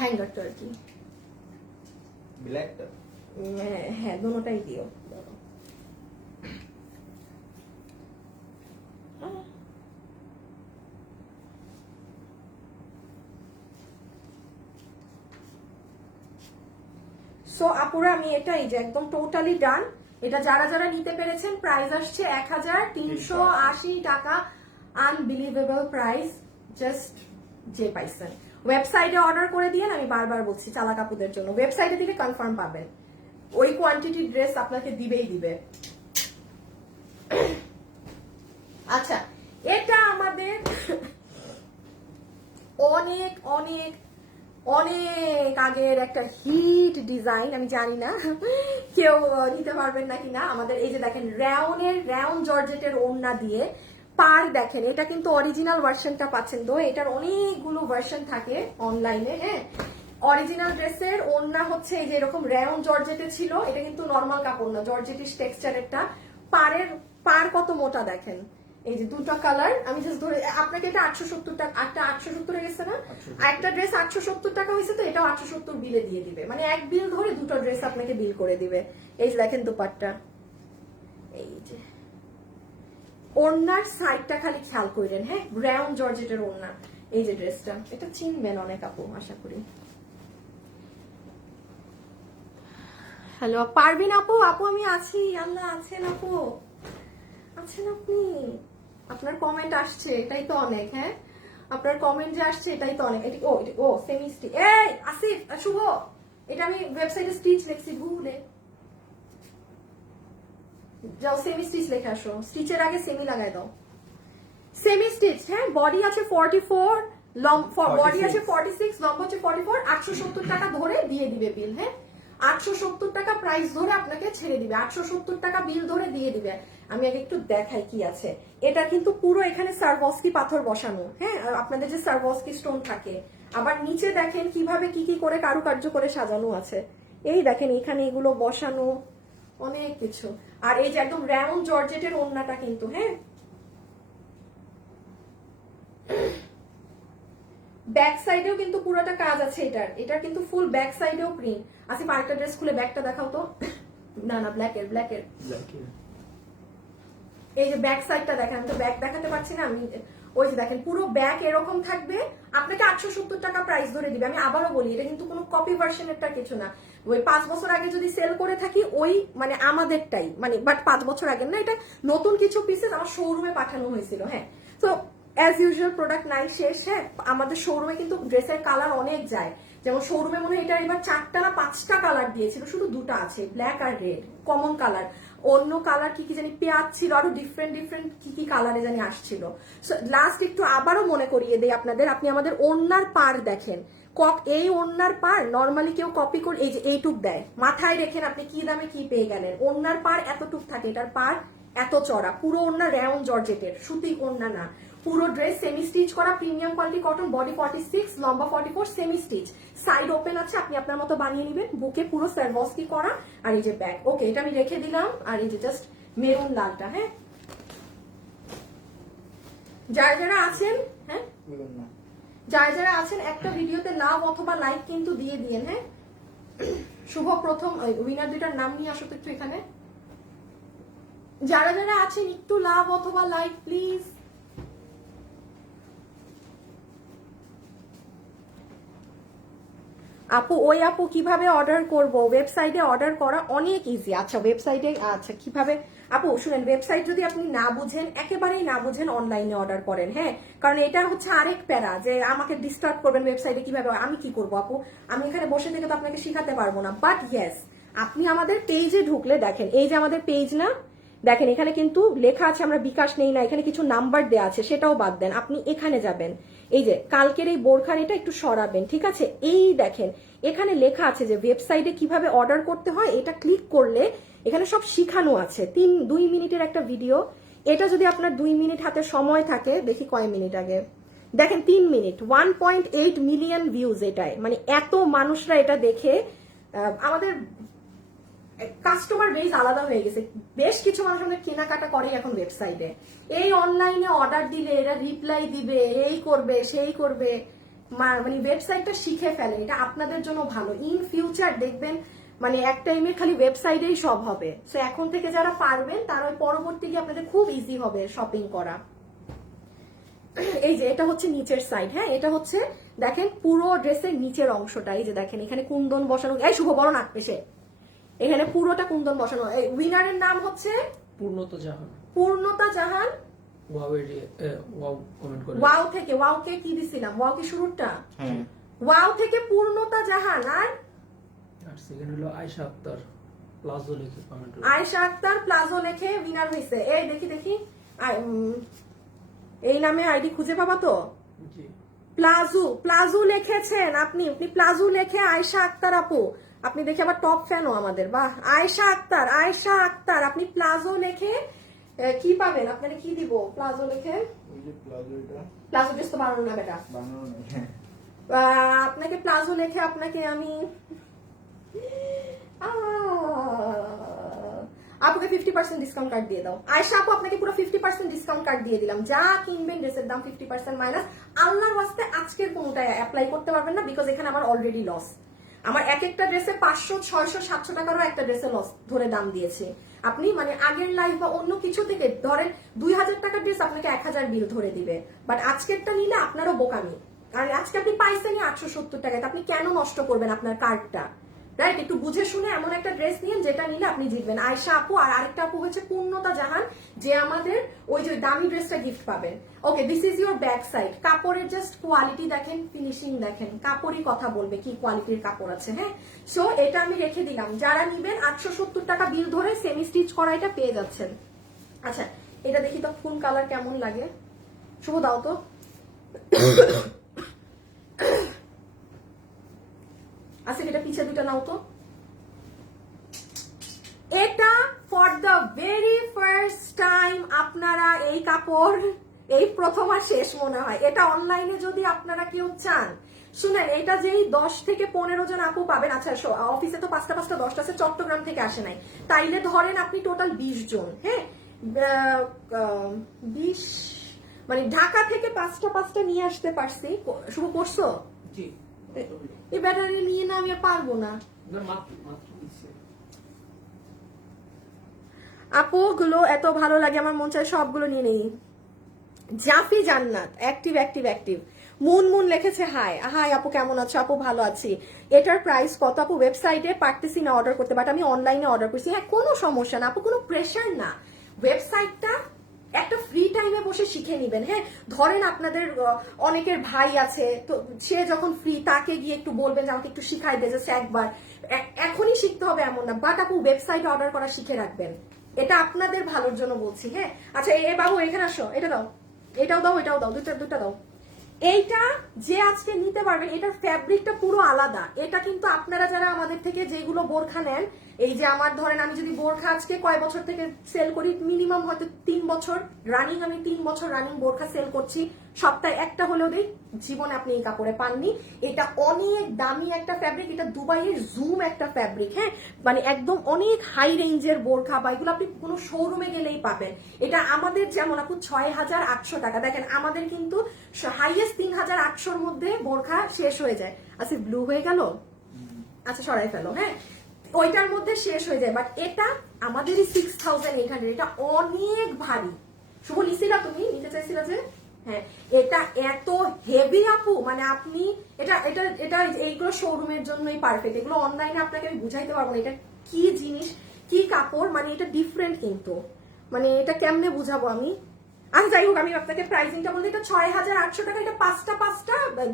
হ্যাঙ্গারটা আর কি, ব্ল্যাকটা। হ্যাঁ দোনোটাই দিও। সো আপুরা আমি এটা এই যে একদম টোটালি ডান। এটা যারা যারা নিতে পেরেছেন প্রাইস আসছে 1380 টাকা। আনবিলিভেবল প্রাইস, জাস্ট যে পাইছেন। ওয়েবসাইটে অর্ডার করে দিয়ে, আমি বারবার বলছি চালাক আপুদের জন্য, ওয়েবসাইটে দিলে কনফার্ম পাবেন। ওই কোয়ান্টিটি ড্রেস আপনাকে দিবেই দিবে। আচ্ছা, এটা আমাদের অনেক অনেক অনেক আগের একটা হিট ডিজাইন, আমি জানি না কেউ নিতে পারবেন নাকি না। আমাদের এই যে দেখেন রাউন জর্জেটের ওড়না দিয়ে পার, দেখেন এটা কিন্তু অরিজিনাল ভার্সনটা পাচ্ছেন, তো এটার অনেকগুলো ভার্সন থাকে অনলাইনে। হ্যাঁ, অরিজিনাল ড্রেসের ওড়না হচ্ছে এই যে এরকম রাউন জর্জেটে ছিল, এটা কিন্তু নর্মাল কাপড় না, জর্জেটিশ টেক্সচারেরটা। পার কত মোটা দেখেন, এই যে দুটো কালার, আমি জাস্ট ধরে আপনাকে এটা 870 টাকা, একটা 870 গেছে না, একটা ড্রেস 870 টাকা হয়েছে, তো এটাও 870 বিলে দিয়ে দিবে, মানে এক বিল ধরে দুটো ড্রেস আপনাকে বিল করে দিবে। এই যে দেখেন দুপাট্টা, এই যে ওড়নার সাইডটা খালি খেয়াল করেন। হ্যাঁ, ব্রাউন জর্জেটের ওড়না, এই যে ড্রেসটা, এটা চিনবেন অনেক আপু আশা করি। হ্যালো পারবিন আপু, আপু আমি আছি, আল্লাহ আছেন আপু, আছেন আপনি? আপনার কমেন্ট আসছে, এটাই তো অনেক। হ্যাঁ, আপনার কমেন্ট যে আসছে এটাই তো অনেক। ও সেমি স্টিচ, এই আসিফ শুভ, এটা আমি ওয়েবসাইটে স্টিচ লিখছি ভুলে, যাও সেমি স্টিচ লেখা আসো, স্টিচের আগে সেমি লাগাই দাও। সেমি স্টিচ, হ্যাঁ, বডি আছে 44, বডি আছে 46, লম্বা হচ্ছে 44, 870 টাকা ধরে দিয়ে দিবে বিল। হ্যাঁ, 870 টাকা প্রাইস ধরে আপনাকে ছেড়ে দিবে, 870 টাকা বিল ধরে দিয়ে দিবে। আমি আগে একটু দেখাই কি আছে। এটা কিন্তু পুরো এখানে সারভস্কি পাথর বসানো, হ্যাঁ, আর আপনাদের যে সারভস্কি স্টোন থাকে, আবার নিচে দেখেন কিভাবে কি কি করে কারুকার্য করে সাজানো আছে। এই দেখেন এখানে এগুলো বসানো, অনেক কিছু। আর এই যে একদম রাউন্ড জর্জেটের ওড়নাটা কিন্তু, হ্যাঁ, ব্যাক সাইডেও কিন্তু পুরোটা কাজ আছে এটার কিন্তু ফুল ব্যাক সাইডেও প্রিন্ট আছে। আরেকটা ড্রেস খুলে ব্যাকটা দেখাও তো। না ব্ল্যাকের এই যে ব্যাক সাইডটা দেখেন, আমি তো ব্যাক দেখাতে পারছি না, আমি ওই যে দেখেন পুরো ব্যাক এরকম থাকবে, আপনাকে 870 টাকা প্রাইস ধরে দিবে। আমি আবারও বলি, এটা কিন্তু কোনো কপি ভার্সনেরটা কিছু না। ওই 5 বছর আগে যদি সেল করে থাকি ওই মানে আমাদেরটাই, মানে বাট 5 বছর আগে না, এটা নতুন কিছু পিসেস আমার শোরুমে পাঠানো হয়েছিল। হ্যাঁ, তো অ্যাজ ইউজুয়াল প্রোডাক্ট নাই শেষ। হ্যাঁ, আমাদের শোরুমে কিন্তু ড্রেসের কালার অনেক যায়, যেমন শোরুমে মনে হয় এটা এবার 4টা না 5টা কালার দিয়েছিল, শুধু 2টা আছে, ব্ল্যাক আর রেড কমন কালার। অন্য কালার কি কি জানি পেঁয়াজ ছিল, আরো ডিফারেন্ট কি কি কালারে জানি আসছিল। লাস্ট একটু আবারও মনে করিয়ে দেই আপনাদের, আপনি আমাদের ওড়নার পার দেখেন, এই ওড়নার পার নরমালি কেউ কপি করে এই যে এইটুক দেয়, মাথায় রেখেন আপনি কি দামে কি পেয়ে গেলেন। ওড়নার পার এতটুক থাকে, এটার পার এত চড়া, পুরো ওড়না রাউন্ড জর্জেটের, সুতি ওড়না না, পুরো ড্রেস সেমি স্টিচ করা, প্রিমিয়াম কোয়ালিটি কটন, বডি 46, লম্বা 44, সেমি স্টিচ, সাইড ওপেন আছে, আপনি আপনার মতো বানিয়ে নেবেন। বুকে পুরো সারভস্কি করা, আর এই যে ব্যাগ। ওকে, এটা আমি রেখে দিলাম। আর এই যে জাস্ট মেরুন লালটা। হ্যাঁ, যারা আছেন, হ্যাঁ যারা আছেন একটা ভিডিওতে লাভ অথবা লাইক কিন্তু দিয়ে দিয়েন। হ্যাঁ, শুভ প্রথম উইনার দুটার নাম নিয়ে আসো তো একটু এখানে। যারা আছেন একটু লাভ অথবা লাইক প্লিজ। আপু ওই আপু কিভাবে অর্ডার করব? ওয়েবসাইটে অর্ডার করা অনেক ইজি। আচ্ছা ওয়েবসাইটে, আচ্ছা কিভাবে আপু শুনেন, ওয়েবসাইট যদি আপনি না বুঝেন, একেবারেই না বুঝেন, অনলাইনে অর্ডার করেন। হ্যাঁ, কারণ এটা হচ্ছে আরেক প্যারা যে আমাকে ডিস্টার্ব করবেন ওয়েবসাইটে কিভাবে, আমি কি করব আপু, আমি এখানে বসে থেকে তো আপনাকে শিখাতে পারবো না। বাট ইয়েস, আপনি আমাদের পেজে ঢুকলে দেখেন, এই যে আমাদের পেজ না, দেখেন এখানে কিন্তু লেখা আছে আমরা বিকাশ নেই না, এখানে কিছু নাম্বার দেওয়া আছে, সেটাও বাদ দেন, আপনি এখানে যাবেন, এই যে কালকের এই বোরখার এটা একটু সরাবেন, ঠিক আছে, এই দেখেন এখানে লেখা আছে যে ওয়েবসাইটে কিভাবে অর্ডার করতে হয়, এটা ক্লিক করলে এখানে সব শিখানো আছে। 2 মিনিটের একটা ভিডিও, এটা যদি আপনার 2 মিনিট হাতে সময় থাকে, দেখি কয় মিনিট আগে, দেখেন 3 মিনিট, 1.8 মিলিয়ন ভিউজ এটাই, মানে এত মানুষরা এটা দেখে আমাদের কাস্টমার বেস আলাদা হয়ে গেছে। বেশ কিছু মানুষ আমাদের কেনাকাটা করে এখন ওয়েবসাইটে, এই অনলাইনে অর্ডার দিলে এরা রিপ্লাই দিবে, এই করবে সেই করবে, মানে ওয়েবসাইটটা শিখে ফেলে, এটা আপনাদের জন্য ভালো। ইন ফিউচার দেখবেন মানে এক টাইমে খালি ওয়েবসাইটেই সব হবে। সো এখন থেকে যারা পারবেন তারা ওই পরবর্তী গিয়ে আপনাদের খুব ইজি হবে শপিং করা। এই যে এটা হচ্ছে নিচের সাইড। হ্যাঁ, এটা হচ্ছে দেখেন পুরো ড্রেসের নিচের অংশটা, এই যে দেখেন এখানে কুন্দন বসানো, এই শুভ বড় না এসে, এখানে পুরোটা কুন্দন বসানো। এই উইনারের নাম হচ্ছে পূর্ণতা জাহান। ওয়াও থেকে, ওয়াও কে কি দিছিলাম, ওয়াও কি শুরুটা, ওয়াও থেকে পূর্ণতা জাহান, আর সেকেন্ড হলো আয়েশা আক্তার। প্লাজো লিখে কমেন্ট আয়েশা আক্তার প্লাজো লেখে উইনার হয়েছে। এই দেখি দেখি এই নামে আইডি খুঁজে পাবা তো? জি প্লাজু প্লাজু লিখেছেন আপনি, আপনি প্লাজু লেখে আয়েশা আক্তার আপু, আপনি দেখে আবার টপ ফ্যানও আমাদের। বাহ, আয়েশা আক্তার, আয়েশা আক্তার আপনি প্লাজো লেখে কি পাবেন? আপনাকে কি দিব প্লাজো লেখে? ওই যে প্লাজো, এটা প্লাজো ড্রেস তো বানানো না বেটা। বানানো নেই। আপনাকে প্লাজো লেখে আপনাকে আমি আপুকে 50% ডিসকাউন্ট কার্ড দিয়ে দাও। আয়েশা আপু আপনাকে পুরো 50% ডিসকাউন্ট কার্ড দিয়ে দিলাম। যা কিনবেন ড্রেসের দাম 50% মাইনাস। আল্লাহর ওয়াস্তে আজকের কোনোটা অ্যাপ্লাই করতে পারবেন না, বিকজ এখানে আমার অলরেডি লস। আমার এক একটা ড্রেসে 500, 600, 700 টাকারও একটা ড্রেসে লস ধরে দাম দিয়েছে। আপনি মানে আগের লাইফ বা অন্য কিছু থেকে ধরেন 2000 টাকার ড্রেস আপনাকে 1000 বিল ধরে দিবে, বাট আজকেরটা নিলে আপনারও বোকামি। কারণ আজকে আপনি পাইছেনই 870 টাকায়, আপনি কেন নষ্ট করবেন আপনার কার্ডটা? রাইট, একটু বুঝে শুনে এমন একটা ড্রেস নিন যেটা নিলে আপনি জিতবেন। আয়েশা আপু আর আরেকটা আপু হচ্ছে পূর্ণতা জাহান, যে আমাদের ওই যে দামি ড্রেসটা গিফট পাবেন। Okay, this is your back side. কাপড়ের জাস্ট কোয়ালিটি দেখেন, ফিনিশিং দেখেন, কাপড়ই কথা বলবে কি কোয়ালিটির কাপড় আছে। হ্যাঁ, সো এটা আমি রেখে দিলাম। যারা নিবেন 870 টাকা বিল ধরে সেমি স্টিচ করা এটা পেয়ে যাচ্ছেন। আচ্ছা, এটা দেখি তো ফুল কালার কেমন লাগে। শুভ দাও তো। আচ্ছা, এটা পিছে দুটো নাও তো। এটা for the very first time আপনারা এই কাপড় এই প্রথম আর শেষ মনে হয়। এটা অনলাইনে যদি আপনারা কেউ চান, শুনেন, এটা যেই 10 থেকে 15 জন আপু পাবেন। আচ্ছা, অফিসে তো 5টা 10টা আছে, চট্টগ্রাম থেকে আসে নাই, তাইলে ধরেন আপনি টোটাল 20 জন। হ্যাঁ, 20 মানে ঢাকা থেকে 5টা নিয়ে আসতে পারছি। শুভ করছো? জি এই ব্যাটারি নিয়ে না আমি আর পারবো না। না মাত্র মাত্র দিচ্ছে। আপু গুলো এত ভালো লাগে, আমার মন চায় সবগুলো নিয়ে নেই। জাফি জান্নাত active active active. Moon moon লিখেছে হাই হাই আপু কেমন আছো? আপু ভালো আছি। এটার প্রাইস কত আপু? ওয়েবসাইটে পারতেছি না অর্ডার করতে, বাট আমি অনলাইনে অর্ডার করছি। হ্যাঁ, কোনো সমস্যা না আপু, কোনো প্রেশার না। ওয়েবসাইটটা একটা ফ্রি টাইমে বসে শিখে নিবেন। হ্যাঁ, ধরেন আপনাদের অনেকের ভাই আছে, তো সে যখন ফ্রি তাকে গিয়ে একটু বলবেন যে আমাকে একটু শিখাই দে, যে একবার এখনই শিখতে হবে এমন না, বাট আপু ওয়েবসাইটে অর্ডার করা শিখে রাখবেন। এটা আপনাদের ভালোর জন্য বলছি। হ্যাঁ, আচ্ছা এ বাবু এখানে আসো, এটা দাও, এটাও দাও, এটাও দাও, দুটা দাও। এইটা যে আজকে নিতে পারবেন, এটার ফ্যাব্রিকটা পুরো আলাদা। এটা কিন্তু আপনারা যারা আমাদের থেকে যেগুলো বোরখা নেন, এই যে আমার ধরেন আমি যদি বোরখা আজকে কয় বছর থেকে সেল করি, মিনিমাম হয়তো 3 বছর রানিং, আমি 3 বছর রানিং বোরখা সেল করছি, সপ্তাহে একটা হলেও দেই। জীবনে আপনি এই কাপড়ে পাননি। এটা অনেক দামি একটা ফ্যাব্রিক, এটা দুবাইয়ের জুম একটা ফ্যাব্রিক। হ্যাঁ, মানে একদম অনেক হাই রেঞ্জের বোরখা বা এগুলো আপনি কোনো শোরুমে গেলেই পাবেন। এটা আমাদের যেমন আপু 6800 টাকা, দেখেন আমাদের কিন্তু হাইয়েস্ট 3800-র মধ্যে বোরখা শেষ হয়ে যায়। আচ্ছা, ব্লু হয়ে গেল, আচ্ছা সরাই ফেলো। হ্যাঁ, ওইটার মধ্যে শেষ হয়ে যায়, বাট এটা আমাদেরই 6800। এটা অনেক ভারী। শুভ নিছিলা, তুমি নিতে চাইছিলা যে? হ্যাঁ, এটা এত হেভি আপু, মানে আপনি এটা এটা এটা এইগুলো শোরুমের জন্যই পারফেক্ট। এগুলো অনলাইনে আপনাকে আমি বুঝাইতে পারবো না এটা কি জিনিস, কি কাপড়, মানে এটা ডিফারেন্ট কিন্তু, মানে এটা কেমনে বুঝাবো আমি। আচ্ছা যাই হোক, আমি আপনাকে প্রাইসিংটা বলতে, এটা 6800 টাকা। এটা 5টা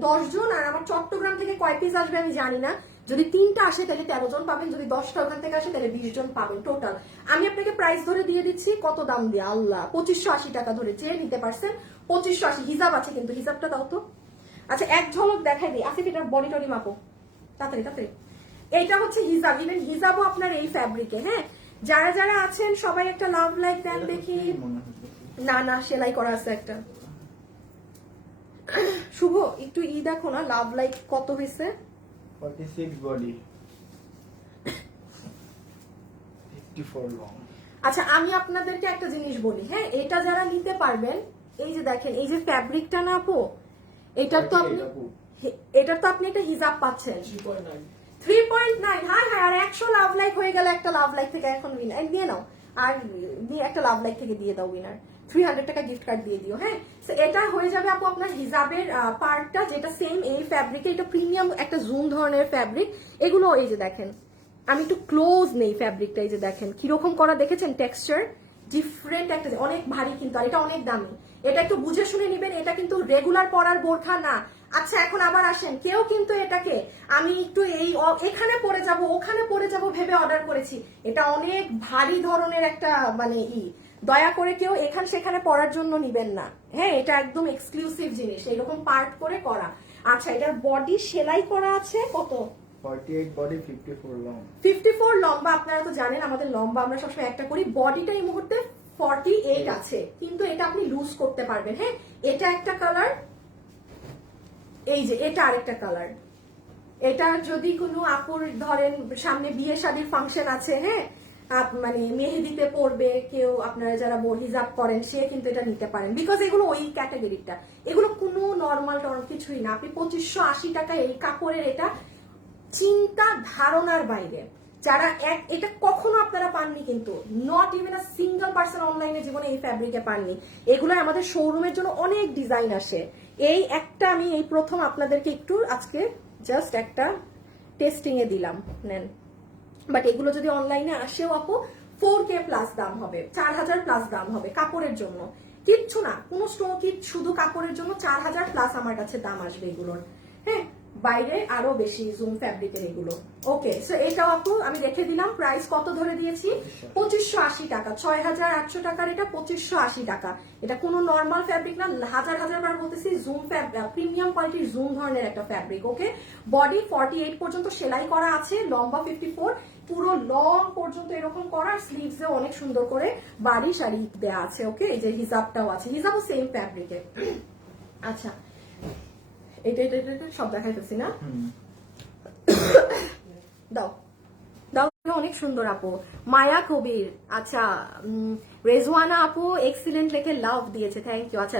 10 জন। আর আমার চট্টগ্রাম থেকে কয় পিস আসবে আমি জানি না। যদি 3টা আসে তাহলে 13 জন পাবেন, যদি 10টা ওখান থেকে আসে তাহলে 20 জন পাবেন টোটাল। আমি আপনাকে প্রাইস ধরে দিয়ে দিচ্ছি, কত দাম দিয়ে আল্লাহ, 2580 টাকা ধরে যে নিতে পারছেন। 2580, হিসাব আছে কিন্তু, হিসাবটা দাও তো। আচ্ছা এক ঝলক দেখাই দিই। আসিফ এটার বডি টডি মাপো তাড়াতাড়ি তাড়াতাড়ি। এইটা হচ্ছে হিজাব, ইভেন হিজাবও আপনার এই ফ্যাব্রিকে। হ্যাঁ, যারা যারা আছেন সবাই একটা লাভ লাইক দেন দেখি। না না, সেলাই করা আছে একটা। শুভ একটু দেখো না, লাভ লাইক কত হয়েছে? 46 বডি, 54 লং। আচ্ছা আমি আপনাদেরকে একটা জিনিস বলি। হ্যাঁ, এটা যারা নিতে পারবেন, এই যে দেখেন এই যে ফ্যাব্রিকটা না আপু, এটার তো আপনি একটা হিজাব পাচ্ছেন 3.9। হাই হাই, আর 100 লাভ লাইক হয়ে গেল একটা লাভ লাইক থেকে। এখন উইনার দিয়ে নাও, আর দিয়ে একটা লাভ লাইক থেকে দিয়ে দাও উইনার। 300 টাকা গিফট কার্ড দিয়ে দিও। হ্যাঁ, এটা হয়ে যাবে আপু আপনার হিজাবের পার্টটা, যেটা সেম এই ফ্যাব্রিকে। এটা প্রিমিয়াম একটা জুম ধরনের ফ্যাব্রিক। এগুলো এই যে দেখেন, আমি একটু ক্লোজ নেই ফ্যাব্রিকটা, এই যে দেখেন কিরকম করা, দেখেছেন টেক্সচার, ডিফারেন্ট একটা, অনেক ভারী কিন্তু, আর এটা অনেক দামি। এটা একটু বুঝে শুনে নিবেন, এটা কিন্তু রেগুলার পরার বোরখা না। আচ্ছা এখন আবার আসেন, কেউ কিন্তু এটাকে আমি একটু এখানে পরে যাব ওখানে পরে যাব ভেবে অর্ডার করেছি, এটা অনেক ভারী ধরনের একটা মানে দয়া করে কেউ এখান সেখানে পরার জন্য নিবেন না। হ্যাঁ, এটা একদম এক্সক্লুসিভ জিনিস, এরকম পার্ট করে করা। আচ্ছা, এটার বডি সেলাই করা আছে কত? 48 বডি, 54 লং। 54 লম্বা, আপনারা তো জানেন আমাদের লম্বা আমরা সবসময় একটা করি। বডিটা এই মুহূর্তে 48 আছে, কিন্তু এটা আপনি লুজ করতে পারবেন। হ্যাঁ, এটা একটা কালার, এই যে এটা আরেকটা কালার। এটা যদি কোনো আপুর ধরেন সামনে বিয়ে শাদীর ফাংশন আছে, হ্যাঁ মানে মেহেদিতে পড়বে কেউ, আপনারা যারা হিজাব করেন সে কিন্তু এটা নিতে পারেন, বিকজ এগুলো ওই ক্যাটাগরিটা, এগুলো কোনো নর্মাল কিছুই না। আপনি 2580 টাকা এই কাপড়ের, এটা চিন্তা ধারণার বাইরে। যারা এটা কখনো আপনারা পাননি, কিন্তু not even a single person অনলাইনে জীবনে এই ফ্যাব্রিকে পাননি। এগুলো আমাদের শোরুমের জন্য অনেক ডিজাইন আসে। এই একটা আমি এই প্রথম আপনাদেরকে একটু আজকে জাস্ট একটা টেস্টিং এ দিলাম, নেন। বাট এগুলো যদি অনলাইনে আসেও আপু 4K প্লাস দাম হবে, 4000 প্লাস দাম হবে কাপড়ের জন্য, কিচ্ছু না, কোনো স্টোন কিট, শুধু কাপড়ের জন্য 4000 প্লাস আমার কাছে দাম আসবে এগুলোর। হ্যাঁ, বাইরে আরো বেশি জুম ফ্যাব্রিকের এগুলো। ওকে, সো এটাও আপু আমি রেখে দিলাম। প্রাইস কত ধরে দিয়েছি? 2580 টাকা। 6800 টাকার এটা 2580 টাকা। এটা কোনো নর্মাল ফ্যাব্রিক না, হাজার হাজার বার বলতেছি, জুম প্রিমিয়াম কোয়ালিটির জুম ধরনের একটা ফ্যাব্রিক। ওকে, বডি 48 পর্যন্ত সেলাই করা আছে, লম্বা 54, পুরো লং পর্যন্ত এরকম করা, স্লিভসে অনেক সুন্দর করে বাড়ি শাড়ি দেওয়া আছে। ওকে, এই যে হিজাবটাও আছে, হিজাবও সেম ফ্যাব্রিকে। আচ্ছা, এটা এটা এটা সব দেখাইতেছি না, দাও দাও। অনেক সুন্দর আপু, মায়া কবির। আচ্ছা, রেজওয়ানা আপু এক্সিলেন্ট লেখে লাভ দিয়েছে, থ্যাংক ইউ। আচ্ছা,